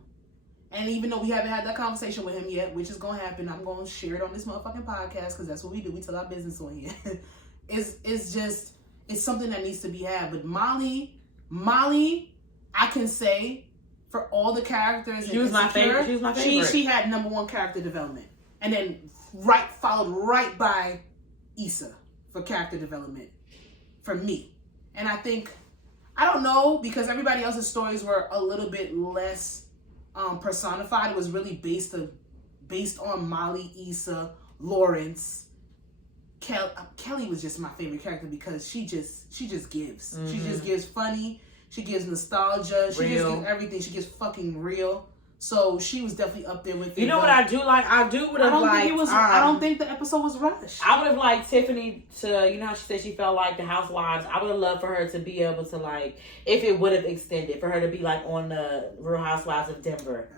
And even though we haven't had that conversation with him yet, which is going to happen, I'm going to share it on this motherfucking podcast because that's what we do. We tell our business on here. It's something that needs to be had. But Molly, I can say for all the characters, she was my favorite. She was my favorite. She had number one character development, and then followed right by Issa for character development for me. And I think, I don't know, because everybody else's stories were a little bit less personified. It was really based on Molly, Issa, Lawrence. Kelly was just my favorite character because she just gives. She just gives funny. She gives nostalgia. She just gives everything. She gives fucking real. So she was definitely up there with it. You know what I do like? I don't think the episode was rushed. I would have liked Tiffany to, you know how she said she felt like the Housewives. I would have loved for her to be able to, like, if it would have extended, for her to be like on the Real Housewives of Denver.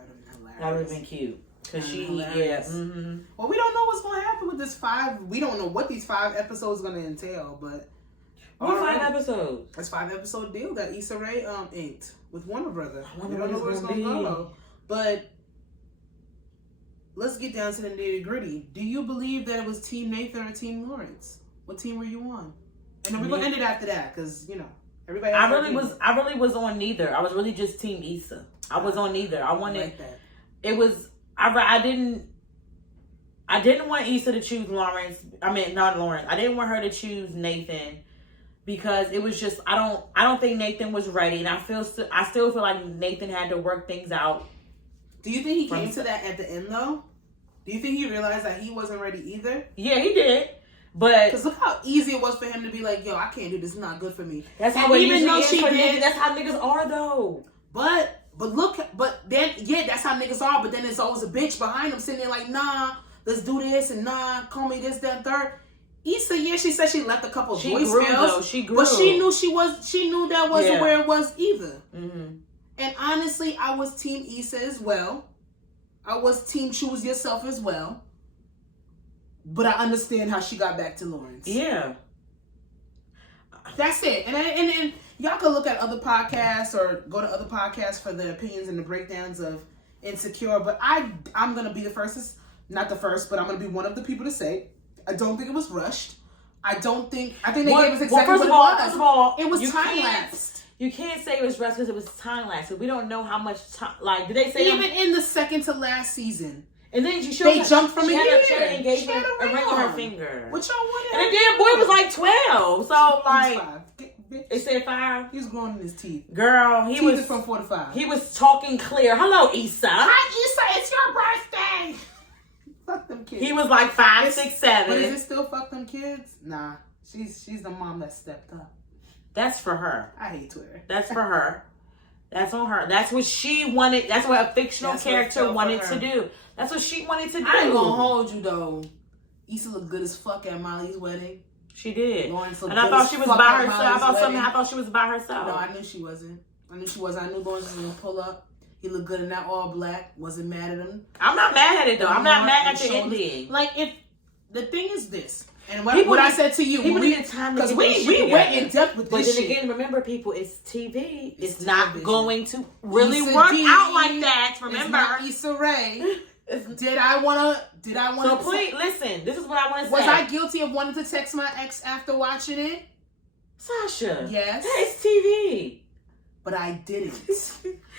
That would have been cute. Cause Well, we don't know what's going to happen with this we don't know what these 5 episodes going to entail, but. What 5 episodes? It's 5-episode deal that Issa Rae inked with Warner Brothers. We don't know where it's going to go. But let's get down to the nitty gritty. Do you believe that it was Team Nathan or Team Lawrence? What team were you on? And then we're gonna end it after that, because you know everybody. I really was on neither. I was really just Team Issa. I was on neither. I wanted. Like that. It was. I didn't want Issa to choose Lawrence. I mean, not Lawrence. I didn't want her to choose Nathan because it was just. I don't think Nathan was ready, and I still feel like Nathan had to work things out. Do you think he came to that at the end though? Do you think he realized that he wasn't ready either? Yeah, he did. But because look how easy it was for him to be like, "Yo, I can't do this. It's not good for me." That's how even though she did. That's how niggas are though. But then that's how niggas are. But then there's always a bitch behind them sitting there like, "Nah, let's do this and nah, call me this, that, third." Issa, yeah, she said she left a couple voicemails. She grew. But she knew that wasn't where it was either. Mm-hmm. And honestly, I was Team Issa as well. I was Team Choose Yourself as well. But I understand how she got back to Lawrence. Yeah. That's it. And y'all can look at other podcasts or go to other podcasts for the opinions and the breakdowns of Insecure. But I'm going to be the first, not the first, but I'm going to be one of the people to say, I don't think it was rushed. I think they gave us exactly what it was. First of all, it was time-lapsed. You can't say it was rushed because it was time-lapsed. So we don't know how much time, like, did they say? Even in the second to last season. And then they jumped from a year. She had engagement, a ring on her finger. What y'all wanted? And the damn boy was like 12. So like, it said 5. He was growing in his teeth. Girl, he was from 4 to 5. He was talking clear. Hello, Issa. Hi, Issa. It's your birthday. Fuck them kids. He was like 5, 6, 7. But is it still fuck them kids? Nah, she's the mom that stepped up. That's for her. I hate Twitter. That's for her. That's on her. That's what she wanted. That's what a fictional character wanted to do. That's what she wanted to do. I ain't gonna hold you though. Issa looked good as fuck at Molly's wedding. She did. Lawrence and I thought she was by herself. I thought she was by herself. No, I knew she wasn't. I knew Lawrence was gonna pull up. He looked good in that all black. Wasn't mad at him. I'm not mad at it though. I'm not mad at the ending. Like if the thing is this. And what I said to you, because we went in depth with this shit. But then again, remember, people, it's TV. It's not going to really work out like that. Remember, it's not Issa Rae. Did I want to? So please listen. This is what I want to say. Was I guilty of wanting to text my ex after watching it? Sasha. Yes. It's TV. But I didn't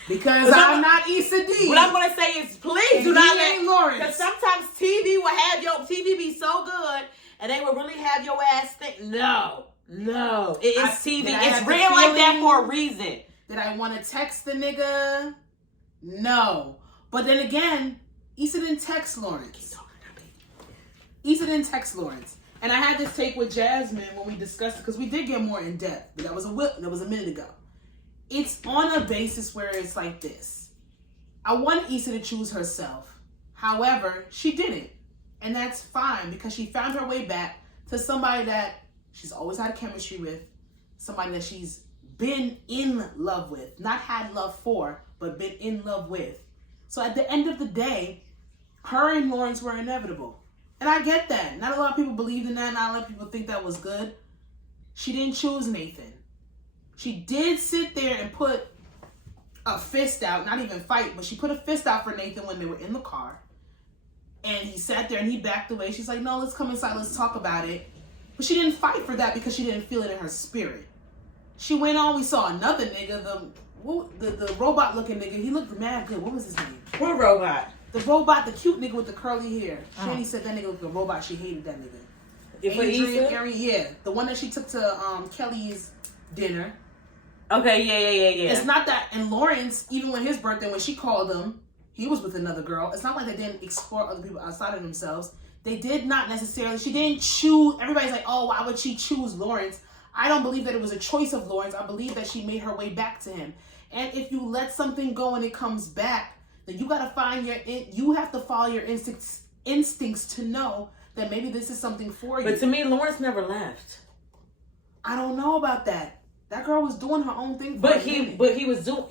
because I'm not Issa D. What I'm gonna say is, please do not let Lawrence. Because sometimes TV will have your TV be so good. And they will really have your ass think, no. It is TV. It's real like that for a reason. Did I want to text the nigga? No. But then again, Issa didn't text Lawrence. Issa didn't text Lawrence. And I had this take with Jasmine when we discussed it, because we did get more in depth. But that was a minute ago. It's on a basis where it's like this. I wanted Issa to choose herself. However, she didn't. And that's fine because she found her way back to somebody that she's always had chemistry with, somebody that she's been in love with, not had love for, but been in love with. So at the end of the day, her and Lawrence were inevitable. And I get that. Not a lot of people believed in that. Not a lot of people think that was good. She didn't choose Nathan. She did sit there and put a fist out, not even fight, but she put a fist out for Nathan when they were in the car. And he sat there and he backed away. She's like, no, let's come inside. Let's talk about it. But she didn't fight for that because she didn't feel it in her spirit. She went on. We saw another nigga, the robot looking nigga. He looked mad good. What was his name? What robot? The robot, the cute nigga with the curly hair. Shani said that nigga was a robot. She hated that nigga. Adrian, yeah. The one that she took to Kelly's dinner. Okay, yeah. It's not that. And Lawrence, even when his birthday, when she called him, he was with another girl. It's not like they didn't explore other people outside of themselves. They did not necessarily. She didn't choose. Everybody's like, oh, why would she choose Lawrence? I don't believe that it was a choice of Lawrence. I believe that she made her way back to him. And if you let something go and it comes back, then you gotta you have to follow your instincts to know that maybe this is something for you. But to me, Lawrence never left. I don't know about that. That girl was doing her own thing.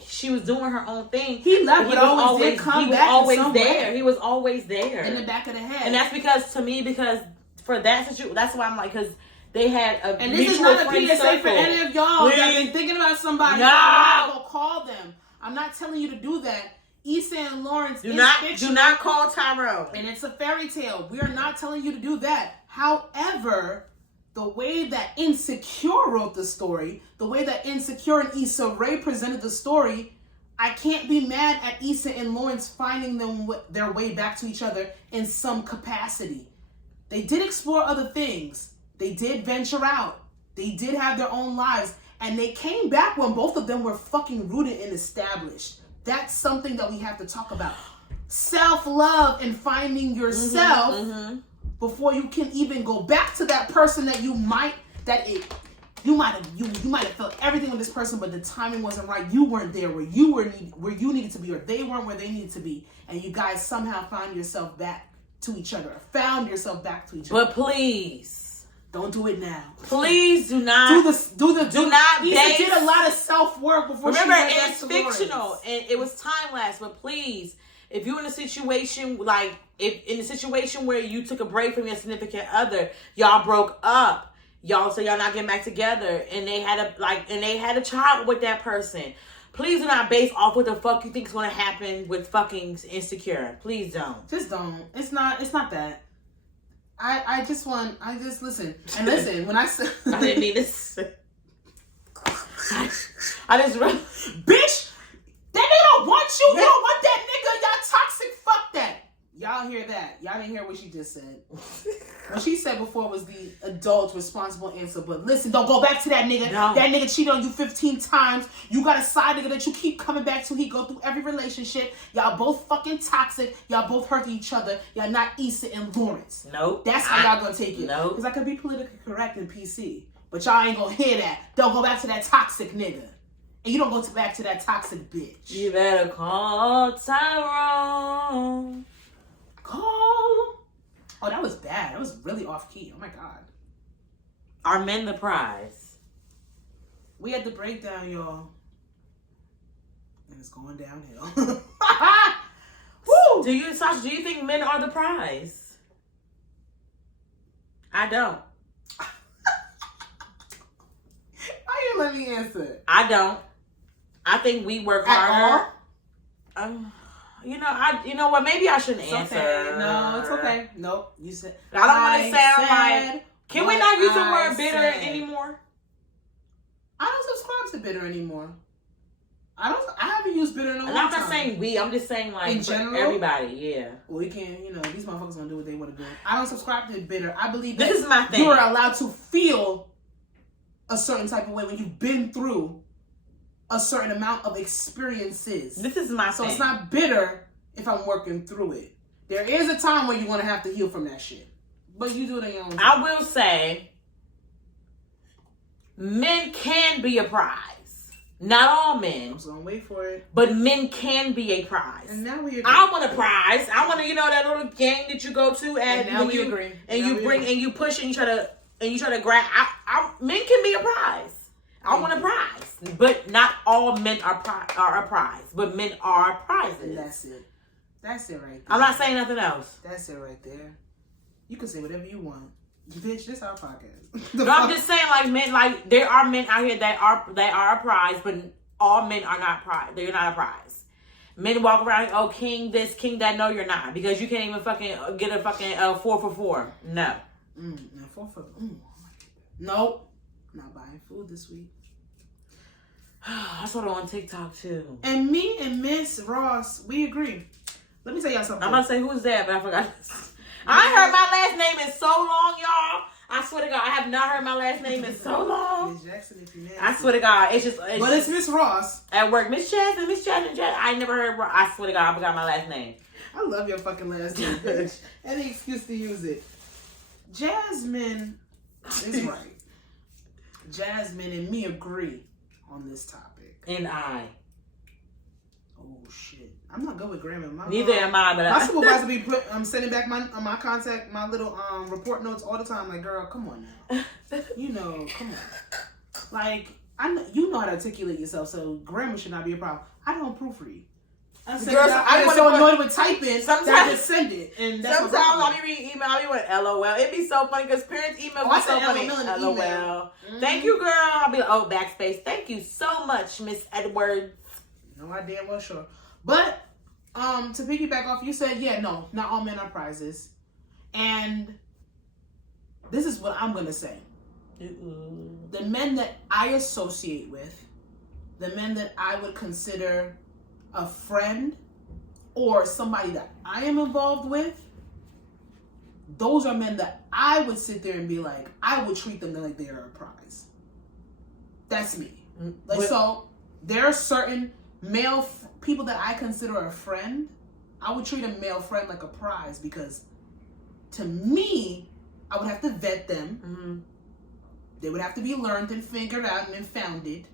She was doing her own thing. He left, but always did come back. He was always there. He was always there in the back of the head. And that's because for that situation, that's why I'm like, because they had a and this is not a PSA circle. for any of y'all that been thinking about somebody. No, go call them. I'm not telling you to do that. Issa and Lawrence do not call Tyrone. And it's a fairy tale. We are not telling you to do that. However, the way that Insecure wrote the story, the way that Insecure and Issa Rae presented the story, I can't be mad at Issa and Lawrence finding their way back to each other in some capacity. They did explore other things. They did venture out. They did have their own lives. And they came back when both of them were fucking rooted and established. That's something that we have to talk about. Self-love and finding yourself before you can even go back to that person that you might have felt everything with this person, but the timing wasn't right. You weren't there where you needed to be, or they weren't where they needed to be, and you guys somehow found yourself back to each other, or found yourself back to each other. But please, don't do it now. Please do not do not. Issa did a lot of self work before. Remember, she went back it's to fictional Lawrence. and it was timeless. But please, if you're in a situation in a situation where you took a break from your significant other, y'all broke up. Y'all not getting back together, and they had a child with that person. Please do not base off what the fuck you think is gonna happen with fucking Insecure. Please don't. Just don't. It's not that. I just listen. And listen, when I said I didn't mean this. I just bitch, that nigga don't want you. You don't want that nigga. Y'all toxic. Fuck that. Y'all hear that? Y'all didn't hear what she just said. What she said before was the adult responsible answer. But listen, don't go back to that nigga. No. That nigga cheated on you 15 times. You got a side nigga that you keep coming back to. He go through every relationship. Y'all both fucking toxic. Y'all both hurting each other. Y'all not Issa and Lawrence. Nope. That's how y'all gonna take it. Nope. Because I could be politically correct and PC. But y'all ain't gonna hear that. Don't go back to that toxic nigga. And you don't go back to that toxic bitch. You better call Tyrone. Call him. Oh, that was bad. That was really off key. Oh my God. Are men the prize? We had the breakdown, y'all. And it's going downhill. Woo! Sasha, do you think men are the prize? I don't. Why you let me answer? I don't. I think we work harder. You know what? Maybe I shouldn't answer. Okay. No, it's okay. Nope. You said. I don't want to sound like. Can we not use the word bitter anymore? I don't subscribe to bitter anymore. I haven't used bitter in a long And I'm not time. saying we. I'm just saying like in general, everybody. Yeah. Well, we can. These motherfuckers gonna do what they want to do. I don't subscribe to bitter. I believe that this is my thing. You are allowed to feel a certain type of way when you've been through a certain amount of experiences. This is my thing. So it's not bitter if I'm working through it. There is a time where you're going to have to heal from that shit. But you do it on your own time. I will say, men can be a prize. Not all men. I'm just going to wait for it. But men can be a prize. And now we agree. I want a prize. I want to, that little gang that you go to and now we agree. And you bring and you push and you try to grab. Men can be a prize. I want a prize, but not all men are a prize. But men are prizes. And that's it. That's it right there. I'm not saying nothing else. That's it right there. You can say whatever you want, bitch. This our podcast. No, I'm just saying, like men, like there are men out here that are a prize, but all men are not prize. They're not a prize. Men walk around, oh, king this, king that. No, you're not, because you can't even fucking get a fucking 4 for 4. No. No, 4 for. Nope. Not buying food this week. I saw it on TikTok too. And me and Miss Ross, we agree. Let me tell y'all something. I'm about to say who's that, but I forgot. I ain't heard my last name in so long, y'all. I swear to God, I have not heard my last name in so long. Miss Jackson, if you nasty. I swear to God, it's Miss Ross at work. Miss Jasmine. I never heard. I swear to God, I forgot my last name. I love your fucking last name, bitch. Any excuse to use it. Jasmine is right. Jasmine and me agree on this topic. And I. Oh shit! I'm not good with grammar. Neither am I. But my supervisor be sending back my little report notes all the time. Like, girl, come on now. Come on. Like, you know how to articulate yourself, so grammar should not be a problem. I don't proofread. I'm so annoyed with typing. Sometimes I just send it. And sometimes I'll be reading email. I'll be with LOL. It'd be so funny because parents email me so funny. LOL. Mm-hmm. Thank you, girl. I'll be like, oh, backspace. Thank you so much, Miss Edwards. No, I damn well sure. But to piggyback off, you said, no, not all men are prizes. And this is what I'm gonna say. The men that I associate with, the men that I would consider a friend or somebody that I am involved with, those are men that I would sit there and be like, I would treat them like they are a prize. That's me. Like, so there are certain male people that I consider a friend. I would treat a male friend like a prize because to me, I would have to vet them. Mm-hmm. They would have to be learned and figured out and then founded.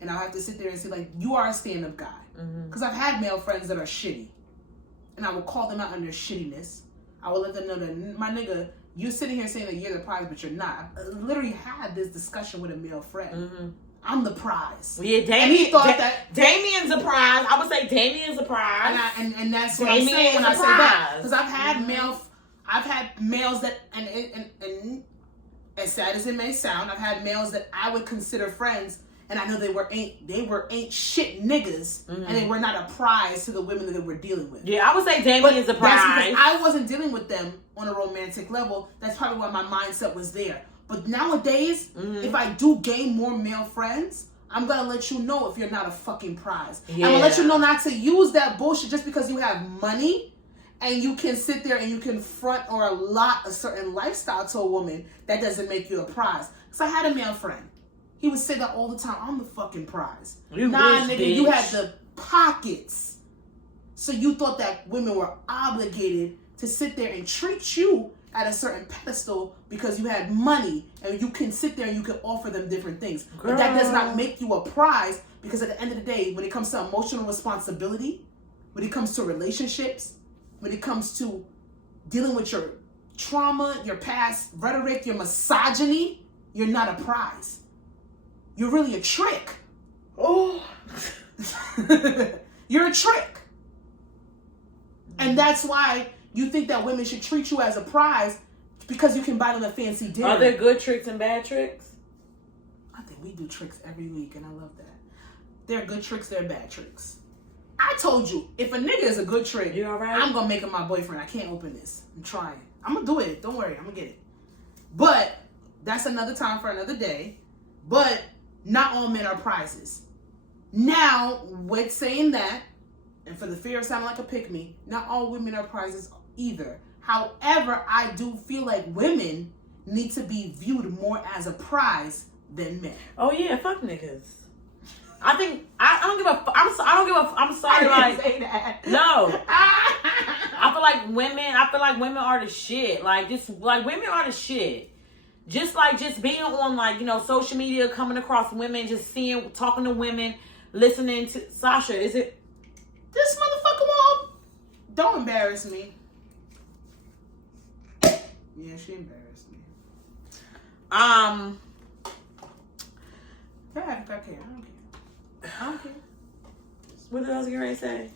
And I'll have to sit there and say, like, you are a stand-up guy. Because I've had male friends that are shitty. And I will call them out on their shittiness. I will let them know that, my nigga, you're sitting here saying that you're the prize, but you're not. I literally had this discussion with a male friend. I'm the prize. Yeah, and he thought that Damien's a prize. I would say Damien's a prize. And that's what I'm saying when I say that. Because I've had males that, and as sad as it may sound, I've had males that I would consider friends, and I know they were ain't shit niggas, and they were not a prize to the women that they were dealing with. Yeah, I would say Damien's a prize. That's because I wasn't dealing with them on a romantic level. That's probably why my mindset was there. But nowadays, if I do gain more male friends, I'm going to let you know if you're not a fucking prize. Yeah. I'm going to let you know not to use that bullshit just because you have money and you can sit there and you can front or allot a certain lifestyle to a woman. That doesn't make you a prize. Because I had a male friend. He would say that all the time. I'm the fucking prize. Nah, nigga, bitch. You had the pockets. So you thought that women were obligated to sit there and treat you at a certain pedestal because you had money and you can sit there and you can offer them different things. Girl. But that does not make you a prize because at the end of the day, when it comes to emotional responsibility, when it comes to relationships, when it comes to dealing with your trauma, your past rhetoric, your misogyny, you're not a prize. You're really a trick. Oh. You're a trick. And that's why you think that women should treat you as a prize because you can buy them a fancy dinner. Are there good tricks and bad tricks? I think we do tricks every week, and I love that. There are good tricks, there are bad tricks. I told you, if a nigga is a good trick, you all right? I'm going to make him my boyfriend. I can't open this. I'm trying. I'm going to do it. Don't worry. I'm going to get it. But that's another time for another day. But not all men are prizes. Now, with saying that, and for the fear of sounding like a pick-me, not all women are prizes either. However, I do feel like women need to be viewed more as a prize than men. Oh yeah, fuck niggas. I think I don't give a. I'm sorry. I didn't say that. No. I feel like women are the shit. Women are the shit. Just being on social media, coming across women, just talking to women, listening to Sasha. Is it? This motherfucker won't. Don't embarrass me. Yeah, she embarrassed me. Go ahead, I don't care. What else you ready to say?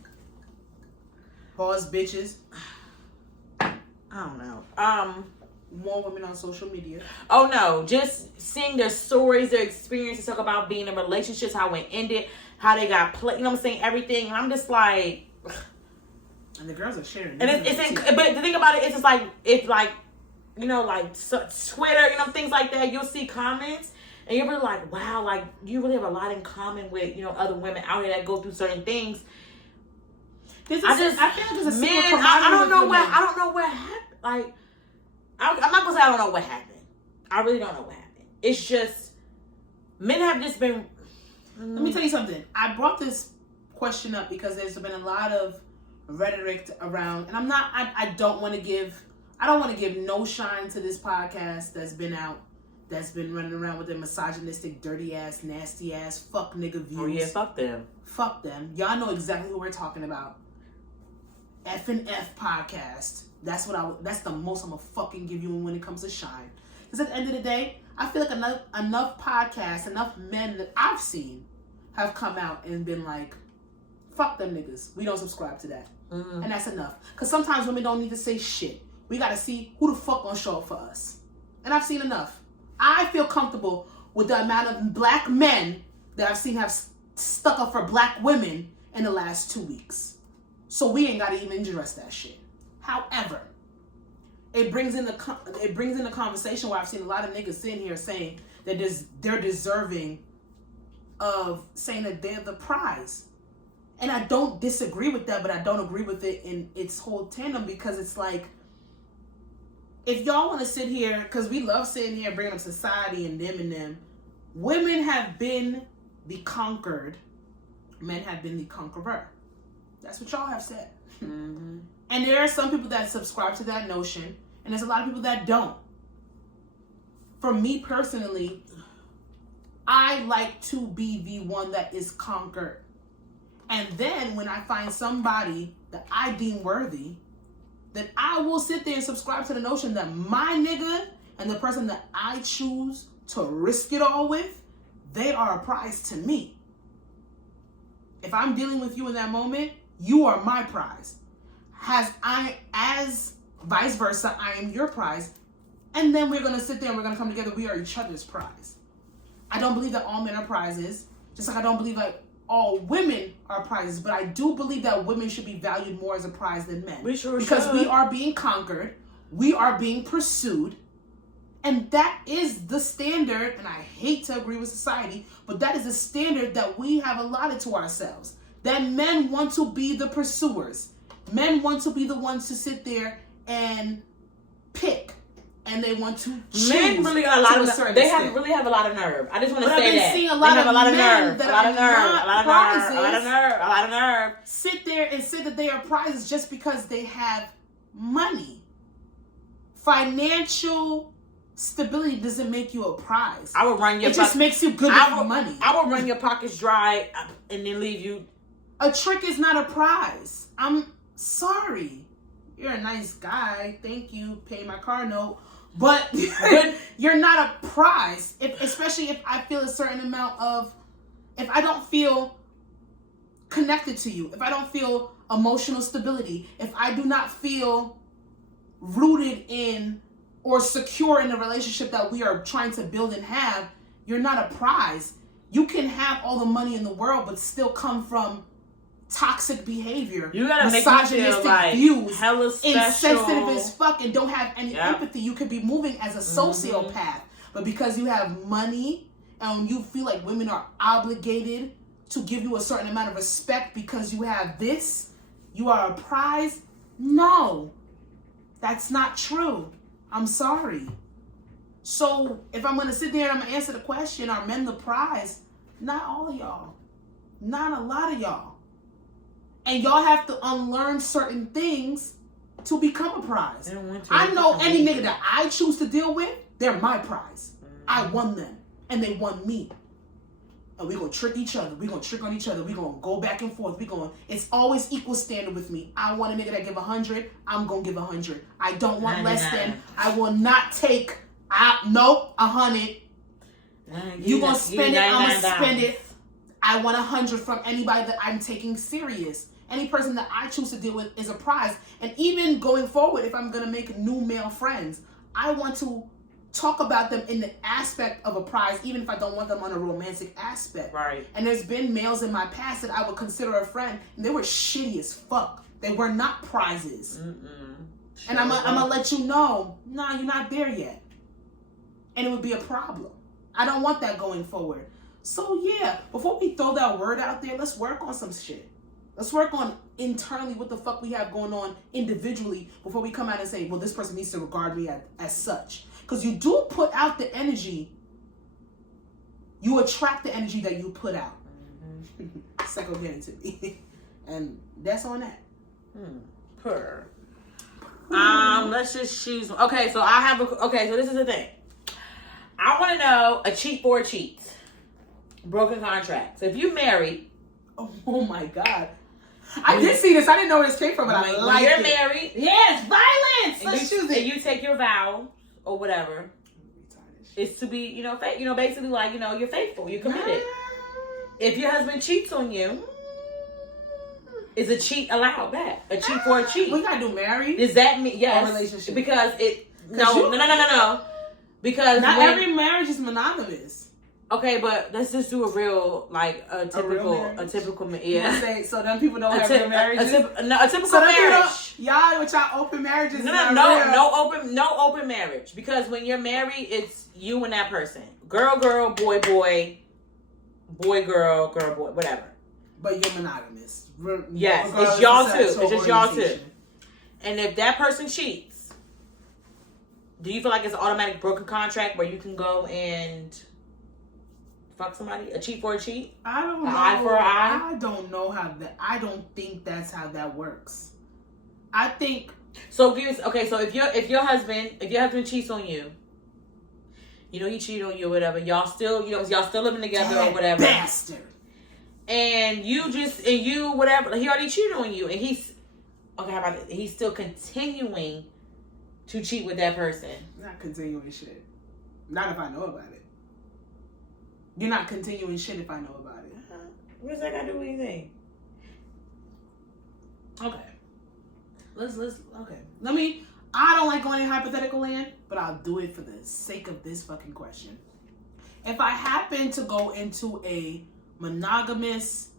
Pause, bitches. I don't know. More women on social media. Oh no, just seeing their stories, their experiences, talk about being in relationships, how it ended, how they got played. You know what I'm saying? Everything. And I'm just like. And the girls are sharing. And but the thing about it is, it's like. Twitter, things like that, you'll see comments and you're really like, wow, like you really have a lot in common with, other women out here that go through certain things. I feel like there's a secret camaraderie. I don't know what happened. Like, I'm not gonna say I don't know what happened. I really don't know what happened. It's just, men have just been. Let me tell you something. I brought this question up because there's been a lot of rhetoric around, and I don't want to give no shine to this podcast that's been running around with their misogynistic, dirty ass, nasty ass, fuck nigga views. Oh yeah, fuck them. Fuck them. Y'all know exactly who we're talking about. F and F podcast. That's the most I'm gonna fucking give you when it comes to shine. Because at the end of the day, I feel like enough podcasts, enough men that I've seen have come out and been like, fuck them niggas. We don't subscribe to that. And that's enough. Because sometimes women don't need to say shit. We got to see who the fuck gonna show up for us. And I've seen enough. I feel comfortable with the amount of black men that I've seen have stuck up for black women in the last 2 weeks. So we ain't got to even address that shit. However, it brings in the conversation where I've seen a lot of niggas sitting here saying they're deserving of saying that they're the prize. And I don't disagree with that, but I don't agree with it in its whole tandem, because it's like, if y'all want to sit here, because we love sitting here bringing up society and them, women have been the conquered, men have been the conqueror. That's what y'all have said. Mm-hmm. And there are some people that subscribe to that notion, and there's a lot of people that don't. For me personally, I like to be the one that is conquered. And then when I find somebody that I deem worthy, then I will sit there and subscribe to the notion that my nigga and the person that I choose to risk it all with, they are a prize to me. If I'm dealing with you in that moment, you are my prize. As vice versa, I am your prize. And then we're going to sit there and we're going to come together. We are each other's prize. I don't believe that all men are prizes. Just like I don't believe that all women are prizes. But I do believe that women should be valued more as a prize than men. Because we are being conquered. We are being pursued. And that is the standard. And I hate to agree with society, but that is the standard that we have allotted to ourselves. That men want to be the pursuers. Men want to be the ones to sit there and pick. And they want to choose. Men really got a lot of nerve. They really have a lot of nerve. I just want to say that. I've been seeing a lot of men that are not prizes. A lot of nerve. Sit there and say that they are prizes just because they have money. Financial stability doesn't make you a prize. I would run your. It just makes you good with money. I will run your pockets dry and then leave you. A trick is not a prize. I'm sorry. You're a nice guy. Thank you. Pay my car note. But you're not a prize. Especially if I feel a certain amount of... If I don't feel connected to you. If I don't feel emotional stability. If I do not feel rooted in or secure in the relationship that we are trying to build and have, you're not a prize. You can have all the money in the world but still come from toxic behavior, you gotta misogynistic like views, hella special, insensitive as fuck, and don't have any empathy. You could be moving as a sociopath, but because you have money and you feel like women are obligated to give you a certain amount of respect because you have this, you are a prize. No, that's not true. I'm sorry. So if I'm gonna sit there and I'm gonna answer the question, are men the prize? Not all of y'all. Not a lot of y'all. And y'all have to unlearn certain things to become a prize. I know any nigga that I choose to deal with, they're my prize. I won them. And they won me. And we're going to trick each other. We're going to trick on each other. We're going to go back and forth. It's always equal standard with me. I want a nigga that give 100. I'm going to give 100. I don't want 99. Less than. I will not take, 100. You going to spend it, I'm going to spend it. I want 100 from anybody that I'm taking serious. Any person that I choose to deal with is a prize. And even going forward, if I'm going to make new male friends, I want to talk about them in the aspect of a prize, even if I don't want them on a romantic aspect. Right. And there's been males in my past that I would consider a friend, and they were shitty as fuck. They were not prizes. And I'm going to let you know, nah, you're not there yet. And it would be a problem. I don't want that going forward. So yeah, before we throw that word out there, let's work on some shit. Let's work on internally what the fuck we have going on individually before we come out and say, well, this person needs to regard me as such. Because you do put out the energy. You attract the energy that you put out. Psycho getting to me. And that's on that. Purr. Let's just choose. Okay, so I have so this is the thing. I want to know a cheat for a cheat. Broken contract. So if you married. Oh my God. I did see this. I didn't know where this came from, but I like it. You're married. Yes, violence. Let's choose it. And you take your vow or whatever. It's to be, basically like, you're faithful. You're committed. If your husband cheats on you, is a cheat allowed back? A cheat for a cheat. We gotta do married. Does that mean yes? Or relationship? Because no. Because not every marriage is monogamous. Okay, but let's just do a real, like, a typical, yeah. So then people don't have real marriages? A typical marriage. Y'all with y'all open marriages. No open marriage. Because when you're married, it's you and that person. Girl, boy, boy, girl, boy, whatever. But you're monogamous. Yes, it's y'all too. It's just y'all too. And if that person cheats, do you feel like it's an automatic broken contract where you can go and fuck somebody? A cheat for a cheat? I don't know. An eye for an eye? I don't know how that. I don't think that's how that works. I think. So if your husband cheats on you, you know he cheated on you or whatever. Y'all still living together or whatever. Bastard. And you whatever. He already cheated on you, and he's okay. How about it? He's still continuing to cheat with that person. Not continuing shit. Not if I know about it. You're not continuing shit if I know about it. What's that got to do with anything? Okay. Okay. I don't like going in hypothetical land, but I'll do it for the sake of this fucking question. If I happen to go into a monogamous,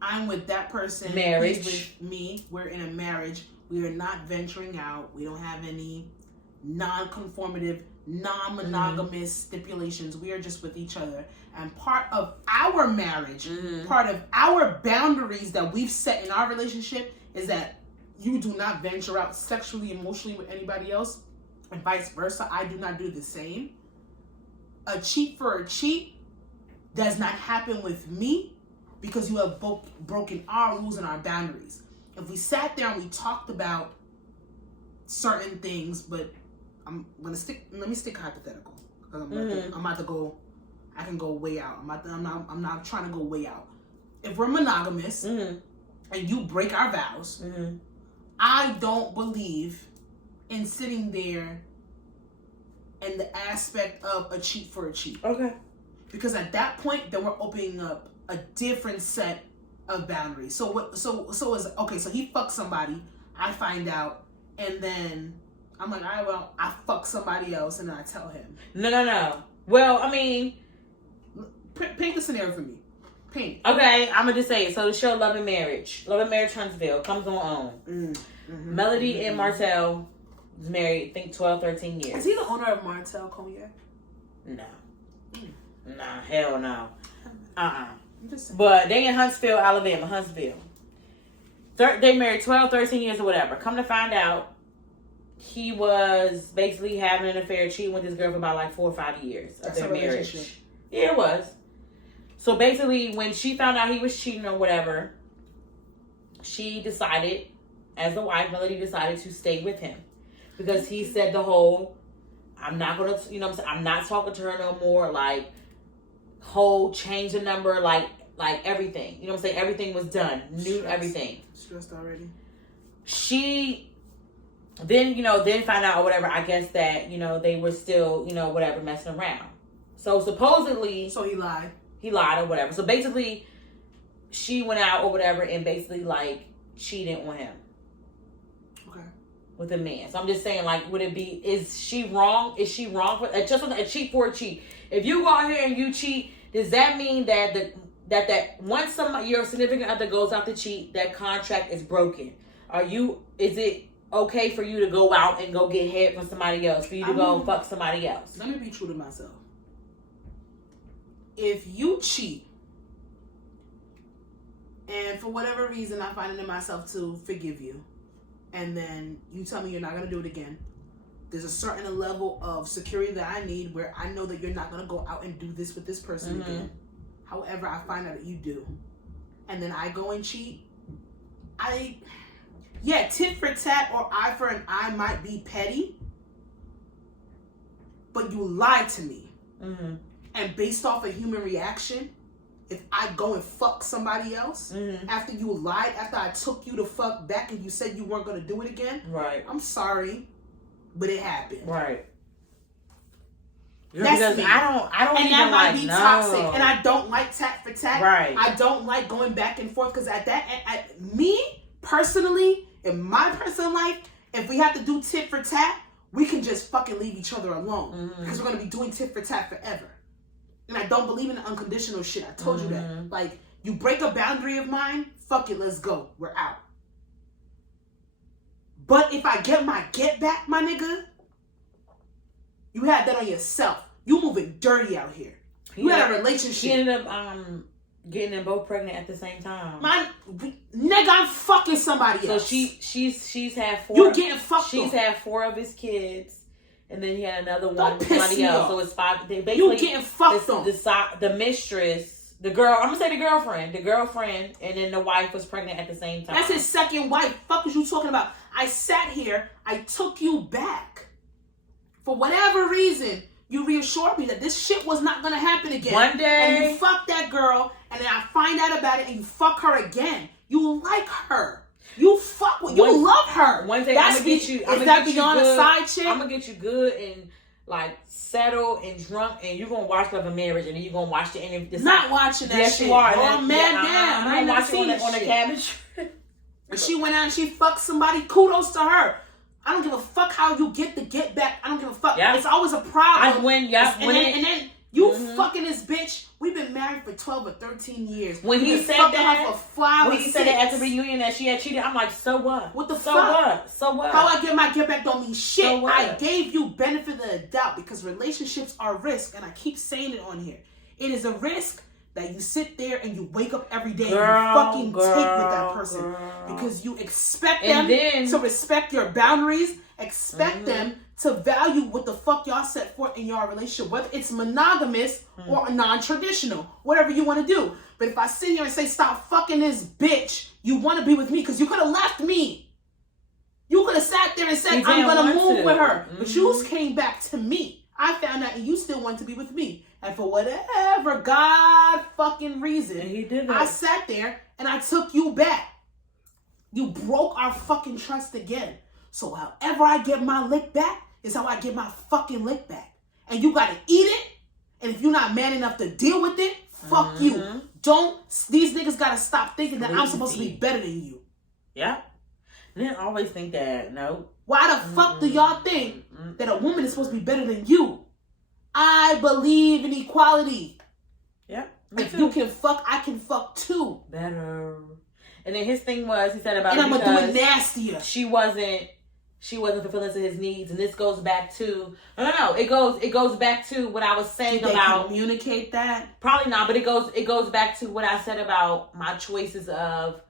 I'm with that person, marriage, he's with me, we're in a marriage, we are not venturing out, we don't have any non-conformative, non-monogamous stipulations, we are just with each other. And part of our marriage, part of our boundaries that we've set in our relationship is that you do not venture out sexually, emotionally with anybody else, and vice versa. I do not do the same. A cheat for a cheat does not happen with me because you have both broken our rules and our boundaries. If we sat there and we talked about certain things, but let me stick hypothetical. I'm about to go, I can go way out. I'm not trying to go way out. If we're monogamous and you break our vows, I don't believe in sitting there in the aspect of a cheat for a cheat. Okay. Because at that point, then we're opening up a different set of boundaries. So he fucks somebody, I find out, and then I'm like, all right, well, I fuck somebody else, and then I tell him. No. Well, I mean, paint the scenario for me. Paint. Okay, I'm gonna just say it. So the show Love and Marriage Huntsville comes on. Melody and Martell was married, I think 12, 13 years. Is he the owner of Martell Cognac? No. Nah, hell no. But they in Huntsville, Alabama. Huntsville. They married 12, 13 years or whatever. Come to find out, he was basically having an affair, cheating with this girl for about like 4 or 5 years of their marriage. Yeah, it was. So basically, when she found out he was cheating or whatever, she decided, as the wife, Melody decided to stay with him. Because he said the whole, I'm not going to, I'm not talking to her no more, like, whole change the number, like everything. You know what I'm saying? Everything was done. Knew everything. Stressed already. She then found out or whatever, I guess that, they were still, whatever, messing around. So supposedly. So he lied. He lied or whatever. So basically, she went out or whatever and basically, like, cheated on him. Okay. With a man. So I'm just saying, like, is she wrong? Is she wrong for just a cheat for a cheat? If you go out here and you cheat, does that mean that once your significant other goes out to cheat, that contract is broken? Is it okay for you to go out and go get head from somebody else? For you to go fuck somebody else? Let me be true to myself. If you cheat, and for whatever reason I find it in myself to forgive you, and then you tell me you're not going to do it again, there's a certain level of security that I need where I know that you're not going to go out and do this with this person again. However, I find out that you do, and then I go and cheat, tit for tat or eye for an eye might be petty, but you lied to me. And based off a human reaction, if I go and fuck somebody else after you lied, after I took you to fuck back and you said you weren't going to do it again, right? I'm sorry, but it happened. Right. That's because me. I don't and even that might like be no. toxic. And I don't like tat for tat. Right. I don't like going back and forth because me personally, in my personal life, if we have to do tit for tat, we can just fucking leave each other alone because we're going to be doing tit for tat forever. And I don't believe in the unconditional shit. I told you that. Like, you break a boundary of mine, fuck it, let's go. We're out. But if I get my get back, my nigga, you had that on yourself. You moving dirty out here. You had a relationship. She ended up getting them both pregnant at the same time. Nigga, I'm fucking somebody else. So she's had 4. You getting fucked. She's had 4 of his kids, and then he had another one. Don't piss me off. So it's 5. They basically, you getting fucked on. The mistress, the girl. I'm gonna say the girlfriend, and then the wife was pregnant at the same time. That's his second wife. Fuck is you talking about? I sat here. I took you back. For whatever reason, you reassured me that this shit was not gonna happen again. One day, and you fuck that girl, and then I find out about it, and you fuck her again. You like her. You fuck with. You love her. One day, that's I'm gonna get you. Is that beyond a side chick? I'm gonna get you good and like settled and drunk, and you're gonna watch Love and Marriage, and then you're gonna watch the end. Not watching that yes, shit. You are. Oh, I'm mad now. I'm gonna watch it on the cabbage. And she went out and she fucked somebody. Kudos to her. I don't give a fuck how you get the get back. I don't give a fuck. Yeah. It's always a problem. And then you fucking this bitch. We've been married for 12 or 13 years. When he said that, at the reunion that she had cheated, I'm like, so what? What the so fuck? What? So what? How I get my get back don't mean shit. So what? I gave you benefit of the doubt because relationships are risk, and I keep saying it on here. It is a risk that you sit there and you wake up every day and you fucking take with that person because you expect them to respect your boundaries, expect them to value what the fuck y'all set forth in your relationship, whether it's monogamous or non-traditional, whatever you want to do. But if I sit here and say, stop fucking this bitch, you want to be with me because you could have left me. You could have sat there and said, I'm going to move with her. But you came back to me. I found out and you still want to be with me. And for whatever God fucking reason, he did I sat there and I took you back. You broke our fucking trust again. So however I get my lick back is how I get my fucking lick back. And you gotta eat it. And if you're not man enough to deal with it, fuck you. These niggas gotta stop thinking that I'm supposed to be better than you. Yeah. They didn't always think that, no. Why the fuck do y'all think that a woman is supposed to be better than you? I believe in equality. Yeah. If you can fuck, I can fuck too. Better. And then his thing was, he said about and I'm gonna do it nastier. She wasn't fulfilling to his needs, and this goes back to it goes back to what I was saying about communicate that. Probably not, but it goes back to what I said about my choices of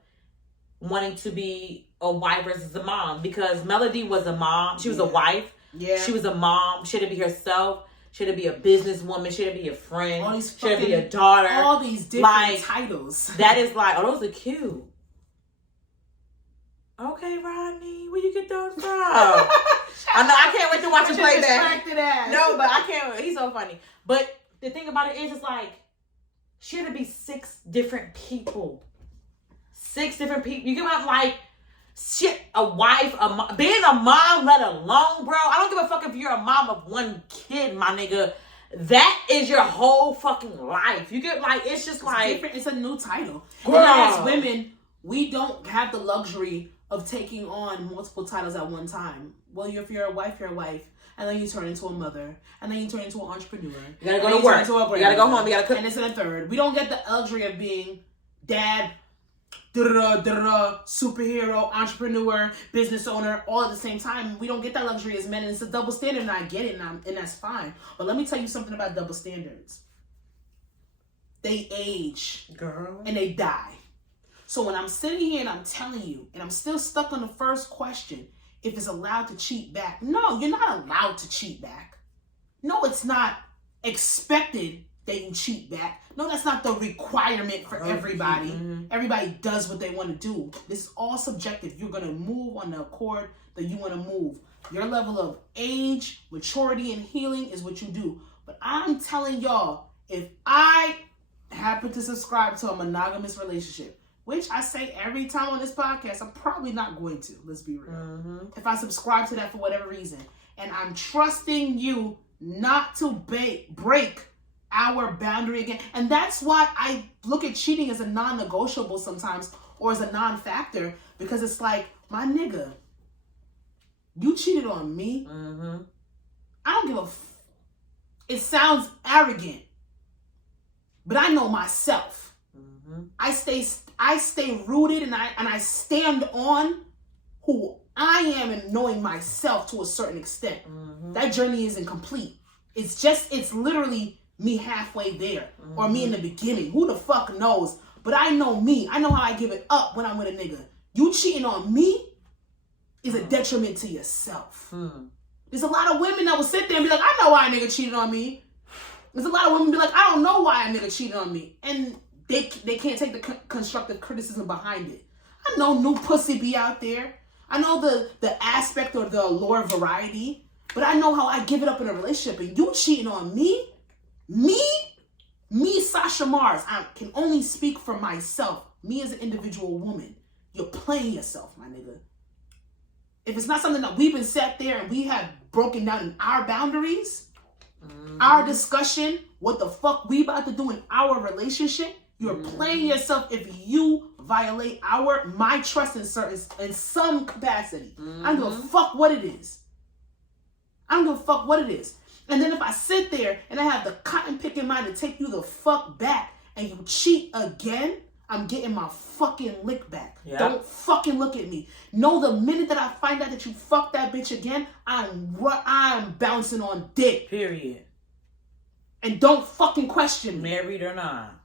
wanting to be a wife versus a mom, because Melody was a mom, she was a wife, she was a mom, she had to be herself. She had to be a businesswoman. She had to be a friend. She had to be a daughter. All these different titles. That is like, oh, those are cute. Okay, Rodney, where you get those from? I know, I can't wait to watch him play back. No, but I can't. He's so funny. But the thing about it is, it's like, she had to be 6 different people. 6 different people. You get what I'm like? Shit, a wife, being a mom, let alone, bro. I don't give a fuck if you're a mom of 1 kid, my nigga. That is your whole fucking life. You get like, it's just like different. It's a new title. Girl. And as women, we don't have the luxury of taking on multiple titles at one time. Well, if you're a wife, you're a wife. And then you turn into a mother. And then you turn into an entrepreneur. You gotta go to work. You gotta go home. You gotta cook. And it's in a third. We don't get the luxury of being dad, superhero, entrepreneur, business owner, all at the same time. We don't get that luxury as men, and it's a double standard, and I get it, and that's fine. But let me tell you something about double standards. They age, girl, and they die. So when I'm sitting here and I'm telling you, and I'm still stuck on the first question, if it's allowed to cheat back. No, you're not allowed to cheat back. No, it's not expected that you cheat back. No, that's not the requirement for everybody. Everybody does what they want to do. This is all subjective. You're going to move on the accord that you want to move. Your level of age, maturity, and healing is what you do. But I'm telling y'all, if I happen to subscribe to a monogamous relationship, which I say every time on this podcast, I'm probably not going to. Let's be real. If I subscribe to that for whatever reason, and I'm trusting you not to break our boundary again. And that's why I look at cheating as a non-negotiable sometimes, or as a non-factor, because it's like, my nigga, you cheated on me. I don't give a it sounds arrogant, But I know myself. Mm-hmm. I stay rooted and I stand on who I am and knowing myself to a certain extent. Mm-hmm. That journey isn't complete. It's literally me halfway there, mm-hmm. or me in the beginning. Who the fuck knows? But I know me. I know how I give it up when I'm with a nigga. You cheating on me is a detriment to yourself. There's a lot of women that will sit there and be like, I know why a nigga cheated on me. There's a lot of women be like, I don't know why a nigga cheated on me. And they can't take the constructive criticism behind it. I know new pussy be out there. I know the aspect or the allure variety. But I know how I give it up in a relationship. And you cheating on me, Sasha Mars, I can only speak for myself. Me as an individual woman. You're playing yourself, my nigga. If it's not something that we've been sat there and we have broken down in our boundaries, our discussion, what the fuck we about to do in our relationship, you're playing yourself if you violate my trust in some capacity. I don't give a fuck what it is. And then if I sit there and I have the cotton picking mind to take you the fuck back and you cheat again, I'm getting my fucking lick back. Yeah. Don't fucking look at me. Know the minute that I find out that you fuck that bitch again, I'm bouncing on dick. Period. And don't fucking question me. Married or not.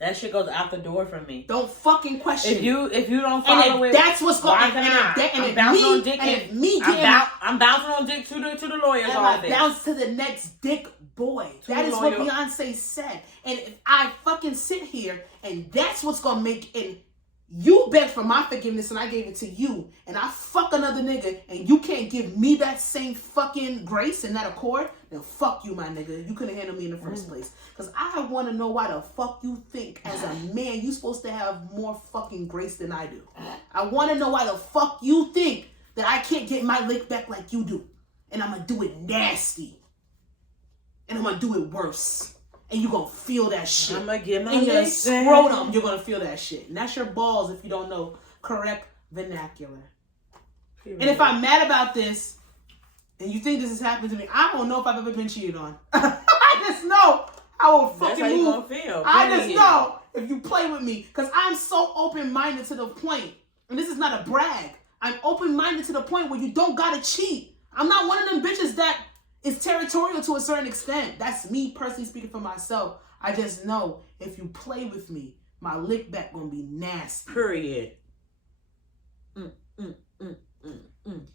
That shit goes out the door for me. Don't fucking question if you don't follow it, that's what's going on. I'm bouncing on dick to the lawyers. And I bounce to the next dick boy. That is what Beyonce said. And if I fucking sit here and that's what's gonna make and you begged for my forgiveness and I gave it to you, and I fuck another nigga and you can't give me that same fucking grace and that accord, then fuck you, my nigga. You couldn't handle me in the first place. Because I want to know why the fuck you think as a man you supposed to have more fucking grace than I do. I want to know why the fuck you think that I can't get my lick back like you do. And I'm going to do it nasty. And I'm going to do it worse. And you're going to feel that shit. I'm going to get my in your scrotum, you're going to feel that shit. And that's your balls if you don't know correct vernacular. And if I'm mad about this, and you think this has happened to me, I don't know if I've ever been cheated on. I just know I will fucking move. You gonna feel. I just know if you play with me. Because I'm so open-minded to the point, and this is not a brag, I'm open-minded to the point where you don't gotta cheat. I'm not one of them bitches that is territorial to a certain extent. That's me personally speaking for myself. I just know if you play with me, my lick back gonna be nasty. Period.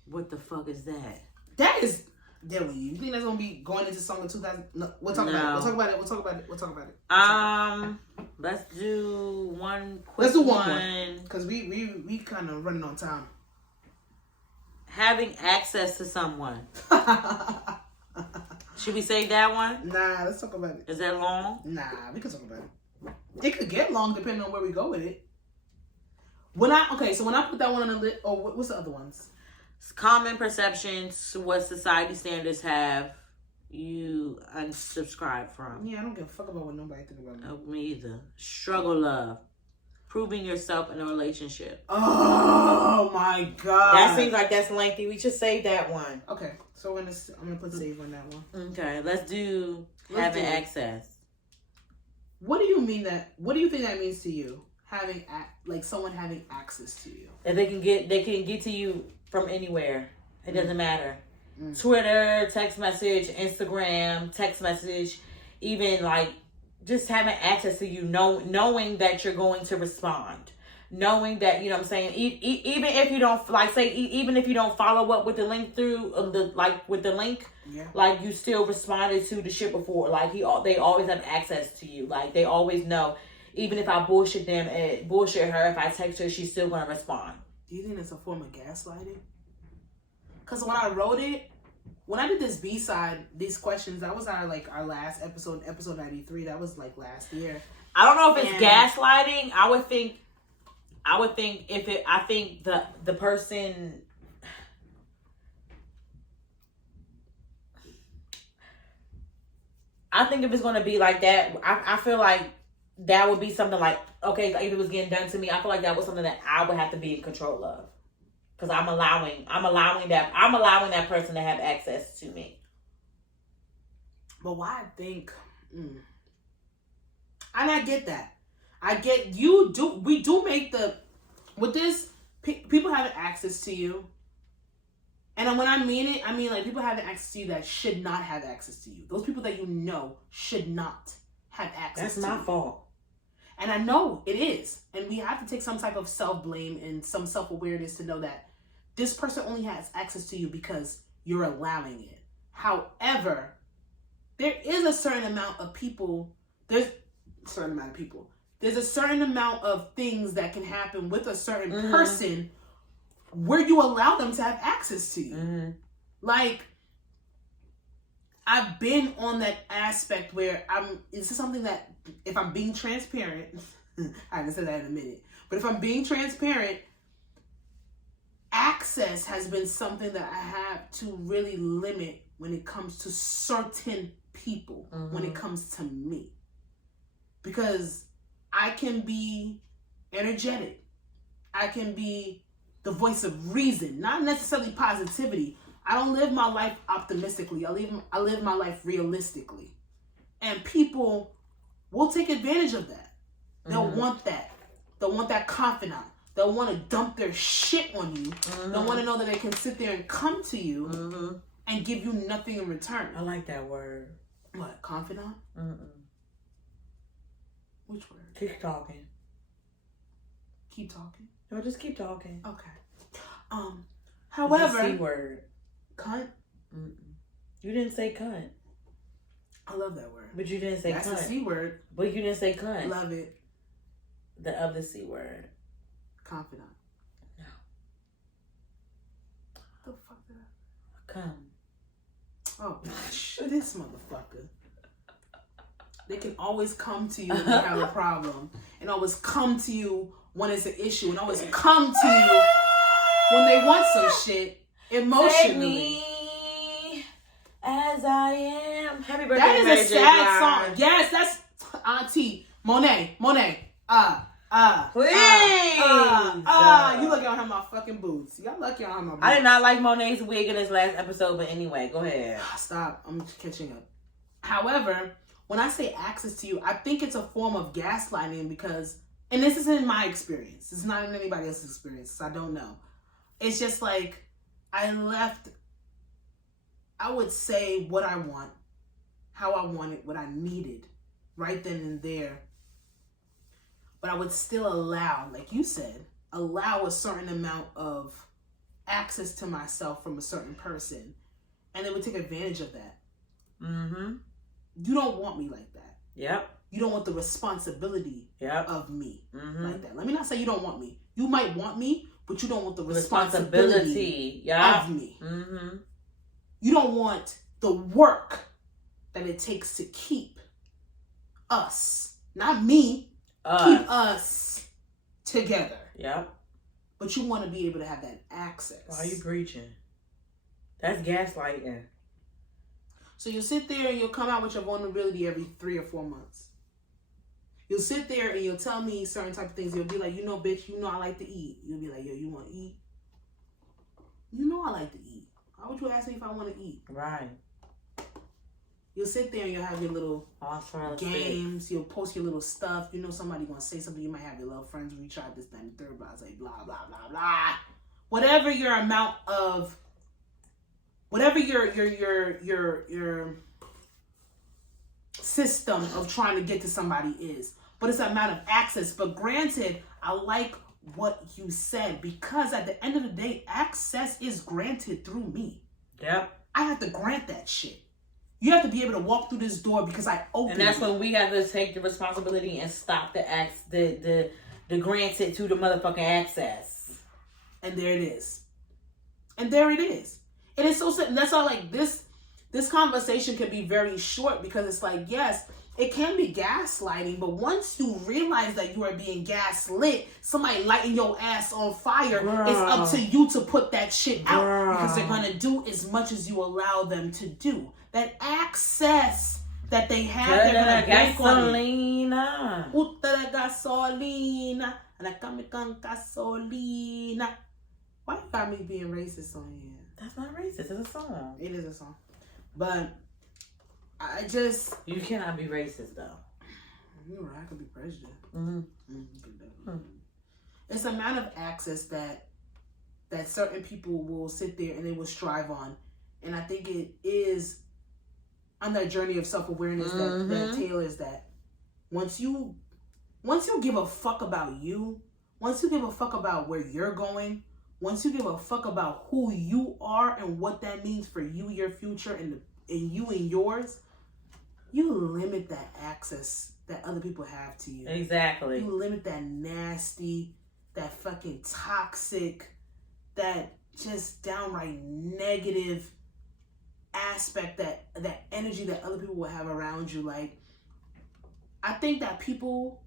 What the fuck is that? That is Dilly. You think that's gonna be going into summer 2000? No, we'll talk about it. We'll talk about it. Let's do one quick. Let's do one because we kind of running on time. Having access to someone. Should we save that one? Nah, let's talk about it. Is that long? Nah, we can talk about it. It could get long depending on where we go with it. When I put that one on the list, what's the other ones? Common perceptions, what society standards have you unsubscribe from. Yeah, I don't give a fuck about what nobody think about me. Oh, me either. Struggle love. Proving yourself in a relationship. Oh my god. That seems like that's lengthy. We should save that one. Okay, so I'm gonna put save on that one. Okay, let's do having access. What do you think that means to you? Someone having access to you. That they can get to you from anywhere. It doesn't matter. Twitter, text message, Instagram, text message, even just having access to you, knowing that you're going to respond, knowing that, you know what I'm saying, even if you don't even if you don't follow up with the link through with the link, yeah. You still responded to the shit before. They always have access to you. They always know. Even if I bullshit her, if I text her, she's still gonna respond. Do you think it's a form of gaslighting? Because when I wrote it, when I did this B-side, these questions, that was our last episode 93. That was last year. I don't know if it's gaslighting. I think the person. I think if it's gonna be like that, I feel like that would be something okay, if it was getting done to me, I feel like that was something that I would have to be in control of. Because I'm allowing that person to have access to me. But why I think And I get that. I get you do. We do make with this. People having access to you. And when I mean it, I mean like people having access to you that should not have access to you. Those people that you know should not have access to you. That's my fault. And I know it is. And we have to take some type of self-blame and some self-awareness to know that this person only has access to you because you're allowing it. However, there is a certain amount of people, there's a certain amount of things that can happen with a certain person where you allow them to have access to you. Like, I've been on that aspect where this is something that, if I'm being transparent, I haven't said that in a minute, but if I'm being transparent, access has been something that I have to really limit when it comes to certain people, when it comes to me. Because I can be energetic. I can be the voice of reason, not necessarily positivity. I don't live my life optimistically. I live my life realistically. And people will take advantage of that. They'll want that. They'll want that confidant. They'll want to dump their shit on you. They'll want to know that they can sit there and come to you and give you nothing in return. I like that word. What? Confidant? Which word? Keep talking. Keep talking? No, just keep talking. Okay. However, the C word. Cunt? You didn't say cunt. I love that word. But you didn't say cunt. That's the C word. But you didn't say cunt. Love it. The other C word. Confidant. No. What the fuck did I... Come. Oh, this motherfucker. They can always come to you when they have a problem. And always come to you when it's an issue. And always come to you when they want some shit emotionally. Take me as I am. Happy birthday, that is a sad song. Yes, that's Auntie Monet. Please. You lucky I don't have my fucking boots. Y'all lucky I don't have my boots. I did not like Monet's wig in this last episode, but anyway, go ahead. Stop. I'm catching up. However, when I say access to you, I think it's a form of gaslighting because, and this isn't my experience. It's not in anybody else's experience. So I don't know. It's just like I would say what I want, how I want it, what I needed, right then and there. But I would still allow, like you said, allow a certain amount of access to myself from a certain person. And they would take advantage of that. You don't want me like that. Yep. You don't want the responsibility of me like that. Let me not say you don't want me. You might want me, but you don't want the responsibility of me. You don't want the work that it takes to keep us, not me, keep us together. Yep. But you want to be able to have that access. Why are you preaching? That's gaslighting. So you'll sit there and you'll come out with your vulnerability every 3 or 4 months. You'll sit there and you'll tell me certain type of things. You'll be like, you know, bitch, you know I like to eat. You'll be like, yo, you want to eat? You know I like to eat. Why would you ask me if I want to eat? Right. You'll sit there and you'll have your little games. You'll post your little stuff. You know somebody going to say something. You might have your little friends reach out this, that, and the third. Blah, say blah, blah, blah, blah. Whatever your amount of... Whatever your system of trying to get to somebody is. But it's an amount of access. But granted, I like what you said because at the end of the day, access is granted through me. Yep. I have to grant that shit. You have to be able to walk through this door because I opened it. And that's when we have to take the responsibility and stop the granted to the motherfucking access. And there it is. And there it is. And it's so simple. That's all. Like this conversation can be very short because it's like, yes, it can be gaslighting, but once you realize that you are being gaslit, somebody lighting your ass on fire, it's up to you to put that shit out because they're gonna do as much as you allow them to do. That access that they have, they're gonna bank on it. Utta la gasolina, la kamikan gasolina. Why you got me being racist on here? That's not racist. It's a song. It is a song. But I just... You cannot be racist, though. You're right. I could be president. It's the amount of access that certain people will sit there and they will strive on, and I think it is on that journey of self-awareness that Taylor is that once you give a fuck about you, once you give a fuck about where you're going, once you give a fuck about who you are and what that means for you, your future, and you and yours, you limit that access that other people have to you. Exactly. You limit that nasty, that fucking toxic, that just downright negative aspect, that energy that other people will have around you. Like, I think that people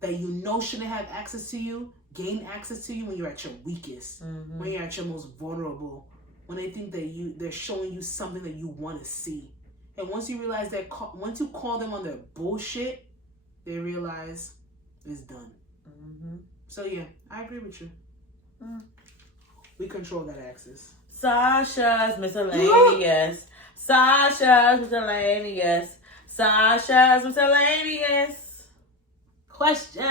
that you know shouldn't have access to you gain access to you when you're at your weakest, when you're at your most vulnerable, when they think that they're showing you something that you want to see. And once you realize that, once you call them on their bullshit, they realize it's done. So yeah, I agree with you. We control that access. Sasha's miscellaneous. Sasha's miscellaneous. Sasha's miscellaneous. Question.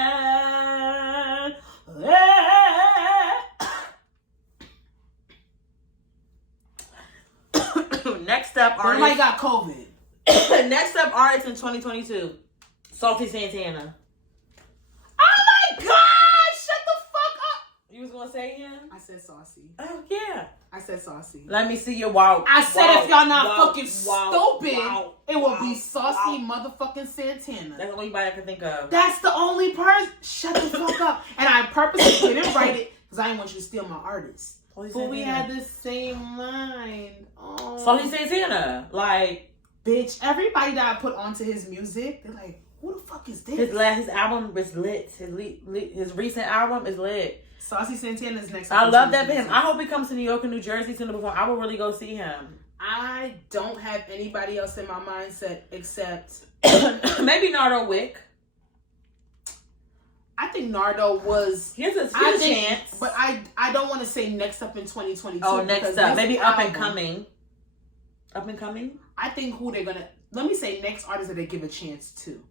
Next up, artist. Everybody got COVID. Next up, artist in 2022. Salty Santana. Oh my God! Shut the fuck up! You was gonna say him? I said saucy. Oh yeah. I said saucy. Let me see your wow. I said if y'all not fucking stupid, it will be saucy motherfucking Santana. That's the only body I can think of. That's the only person. Shut the fuck up. And I purposely didn't write it because I didn't want you to steal my artist. But we had the same mind. Oh. Salty Santana. Like, bitch, everybody that I put onto his music, they're like, who the fuck is this? His album is lit. His recent album is lit. Saucy Santana's next. I love that for him. I hope he comes to New York and New Jersey soon before. I will really go see him. I don't have anybody else in my mindset except maybe Nardo Wick. I think Nardo was. He has a chance, but I don't want to say next up in 2022. Oh, next up, maybe up and coming. Up and coming. I think who they're gonna. Let me say next artist that they give a chance to.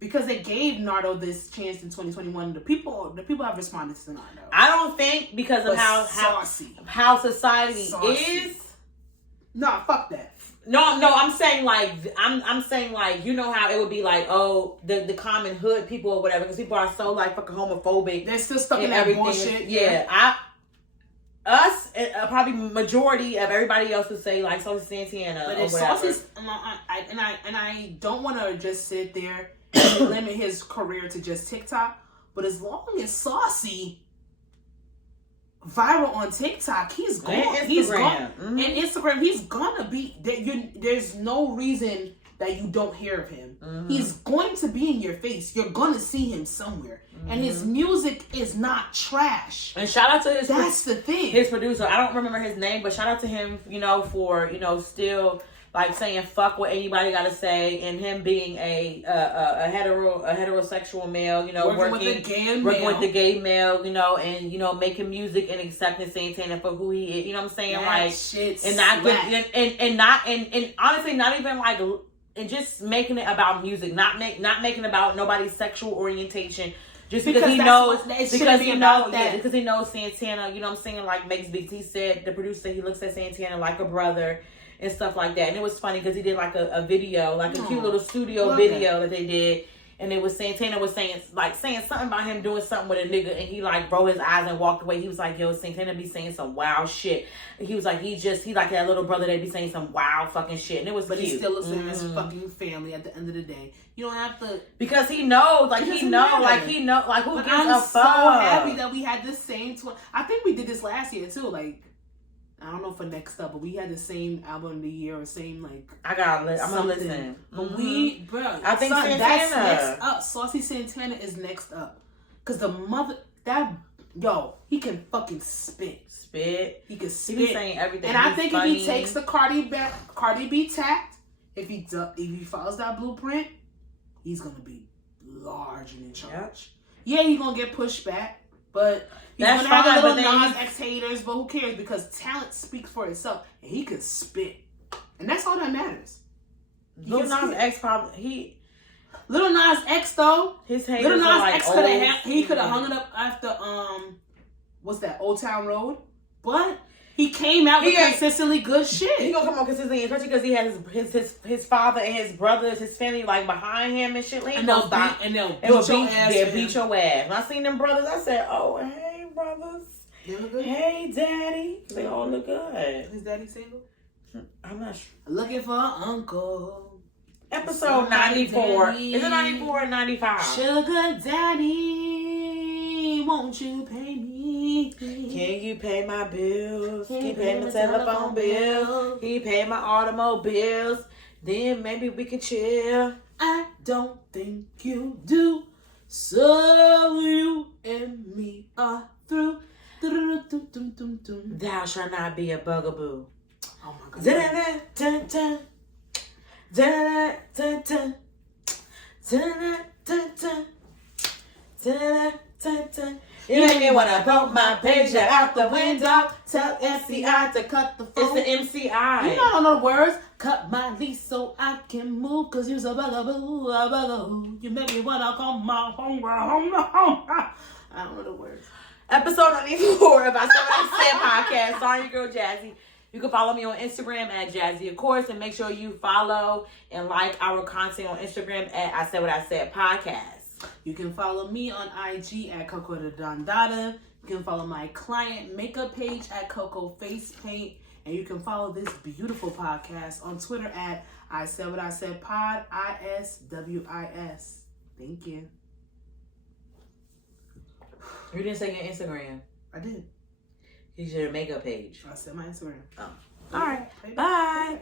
Because they gave Nardo this chance in 2021. The people have responded to Nardo. I don't think because of how society is. No, fuck that. No, I'm saying like I'm saying like, you know how it would be like, oh, the common hood people or whatever, because people are so like fucking homophobic. They're still stuck in that bullshit. Yeah, us, probably majority of everybody else would say like Saucy Santana. But if Saucy's, and I don't want to just sit there and limit his career to just TikTok, but as long as Saucy viral on TikTok, he's gone. He's gone. And Instagram, he's gonna be. There's no reason that you don't hear of him. He's going to be in your face. You're gonna see him somewhere. And his music is not trash. And shout out to his. That's the thing. His producer. I don't remember his name, but shout out to him. For still like saying fuck what anybody got to say, and him being a heterosexual male. Working with the gay male. And making music and accepting Santana for who he is. You know what I'm saying? That like, shit and not and honestly not even like. And just making it about music, not making about nobody's sexual orientation. Just because he knows Santana, you know what I'm saying, like makes big. He said, the producer, he looks at Santana like a brother and stuff like that. And it was funny because he did like a video, like a cute little studio video that they did. And it was Santana was saying something about him doing something with a nigga, and he like rolled his eyes and walked away. He was like, yo, Santana be saying some wild shit. And he was like, he like that little brother that be saying some wild fucking shit. And it was cute. He still looks at his fucking family at the end of the day. You don't have to, because he knows, who gives a fuck? I'm so happy that we had the same I think we did this last year too. Like, I don't know for next up, but we had the same album of the year or same I'm gonna listen. But I think Santana. That's next up. Saucy Santana is next up, cause he can fucking spit. He can spit. He saying everything. And I think funny. If he takes the Cardi B tact, if he follows that blueprint, he's gonna be large and in charge. Yep. Yeah, he's gonna get pushed back, but he's gonna have a little Nas X haters, but who cares? Because talent speaks for itself, and he can spit, and that's all that matters. Lil Nas X probably Lil Nas X though. His haters Lil Nas are like X could have hung it up after what's that, Old Town Road? But he came out with consistently good shit. He gonna come on consistently, especially because he has his father and his brothers, his family like behind him and shit. And they'll beat your ass. When I seen them brothers, I said, "Oh, hey brothers, they look good. Hey daddy, they all look good." Is daddy single? I'm not sure. Looking for an uncle. Episode 94. Is it 94 or 95? Sugar daddy, won't you pay me? Can you pay my bills? He paid my telephone bill. He paid my automobiles. Then maybe we can chill. I don't think you do. So you and me are through. Thou shalt not be a bugaboo. Oh my God. Da-da-da-da-da. Da-da-da-da-da. Da-da-da-da-da. Da-da-da-da-da. You make me wanna throw my pager out the window. Tell MCI to cut the phone. It's the MCI. You don't know the words. Cut my lease so I can move. Cause you's a bugaboo, a bugaboo. You make me wanna come my home. I don't know the words. Episode 94 of I Said What I Said podcast. Sorry, your girl Jazzy. You can follow me on Instagram at Jazzy, of course, and make sure you follow and like our content on Instagram at I Said What I Said podcast. You can follow me on IG at Coco the Don Dada. You can follow my client makeup page at Coco Face Paint. And you can follow this beautiful podcast on Twitter at I Said What I Said Pod, ISWIS. Thank you. You didn't say your Instagram. I did. You should your makeup page. I said my Instagram. Oh. All right. Bye.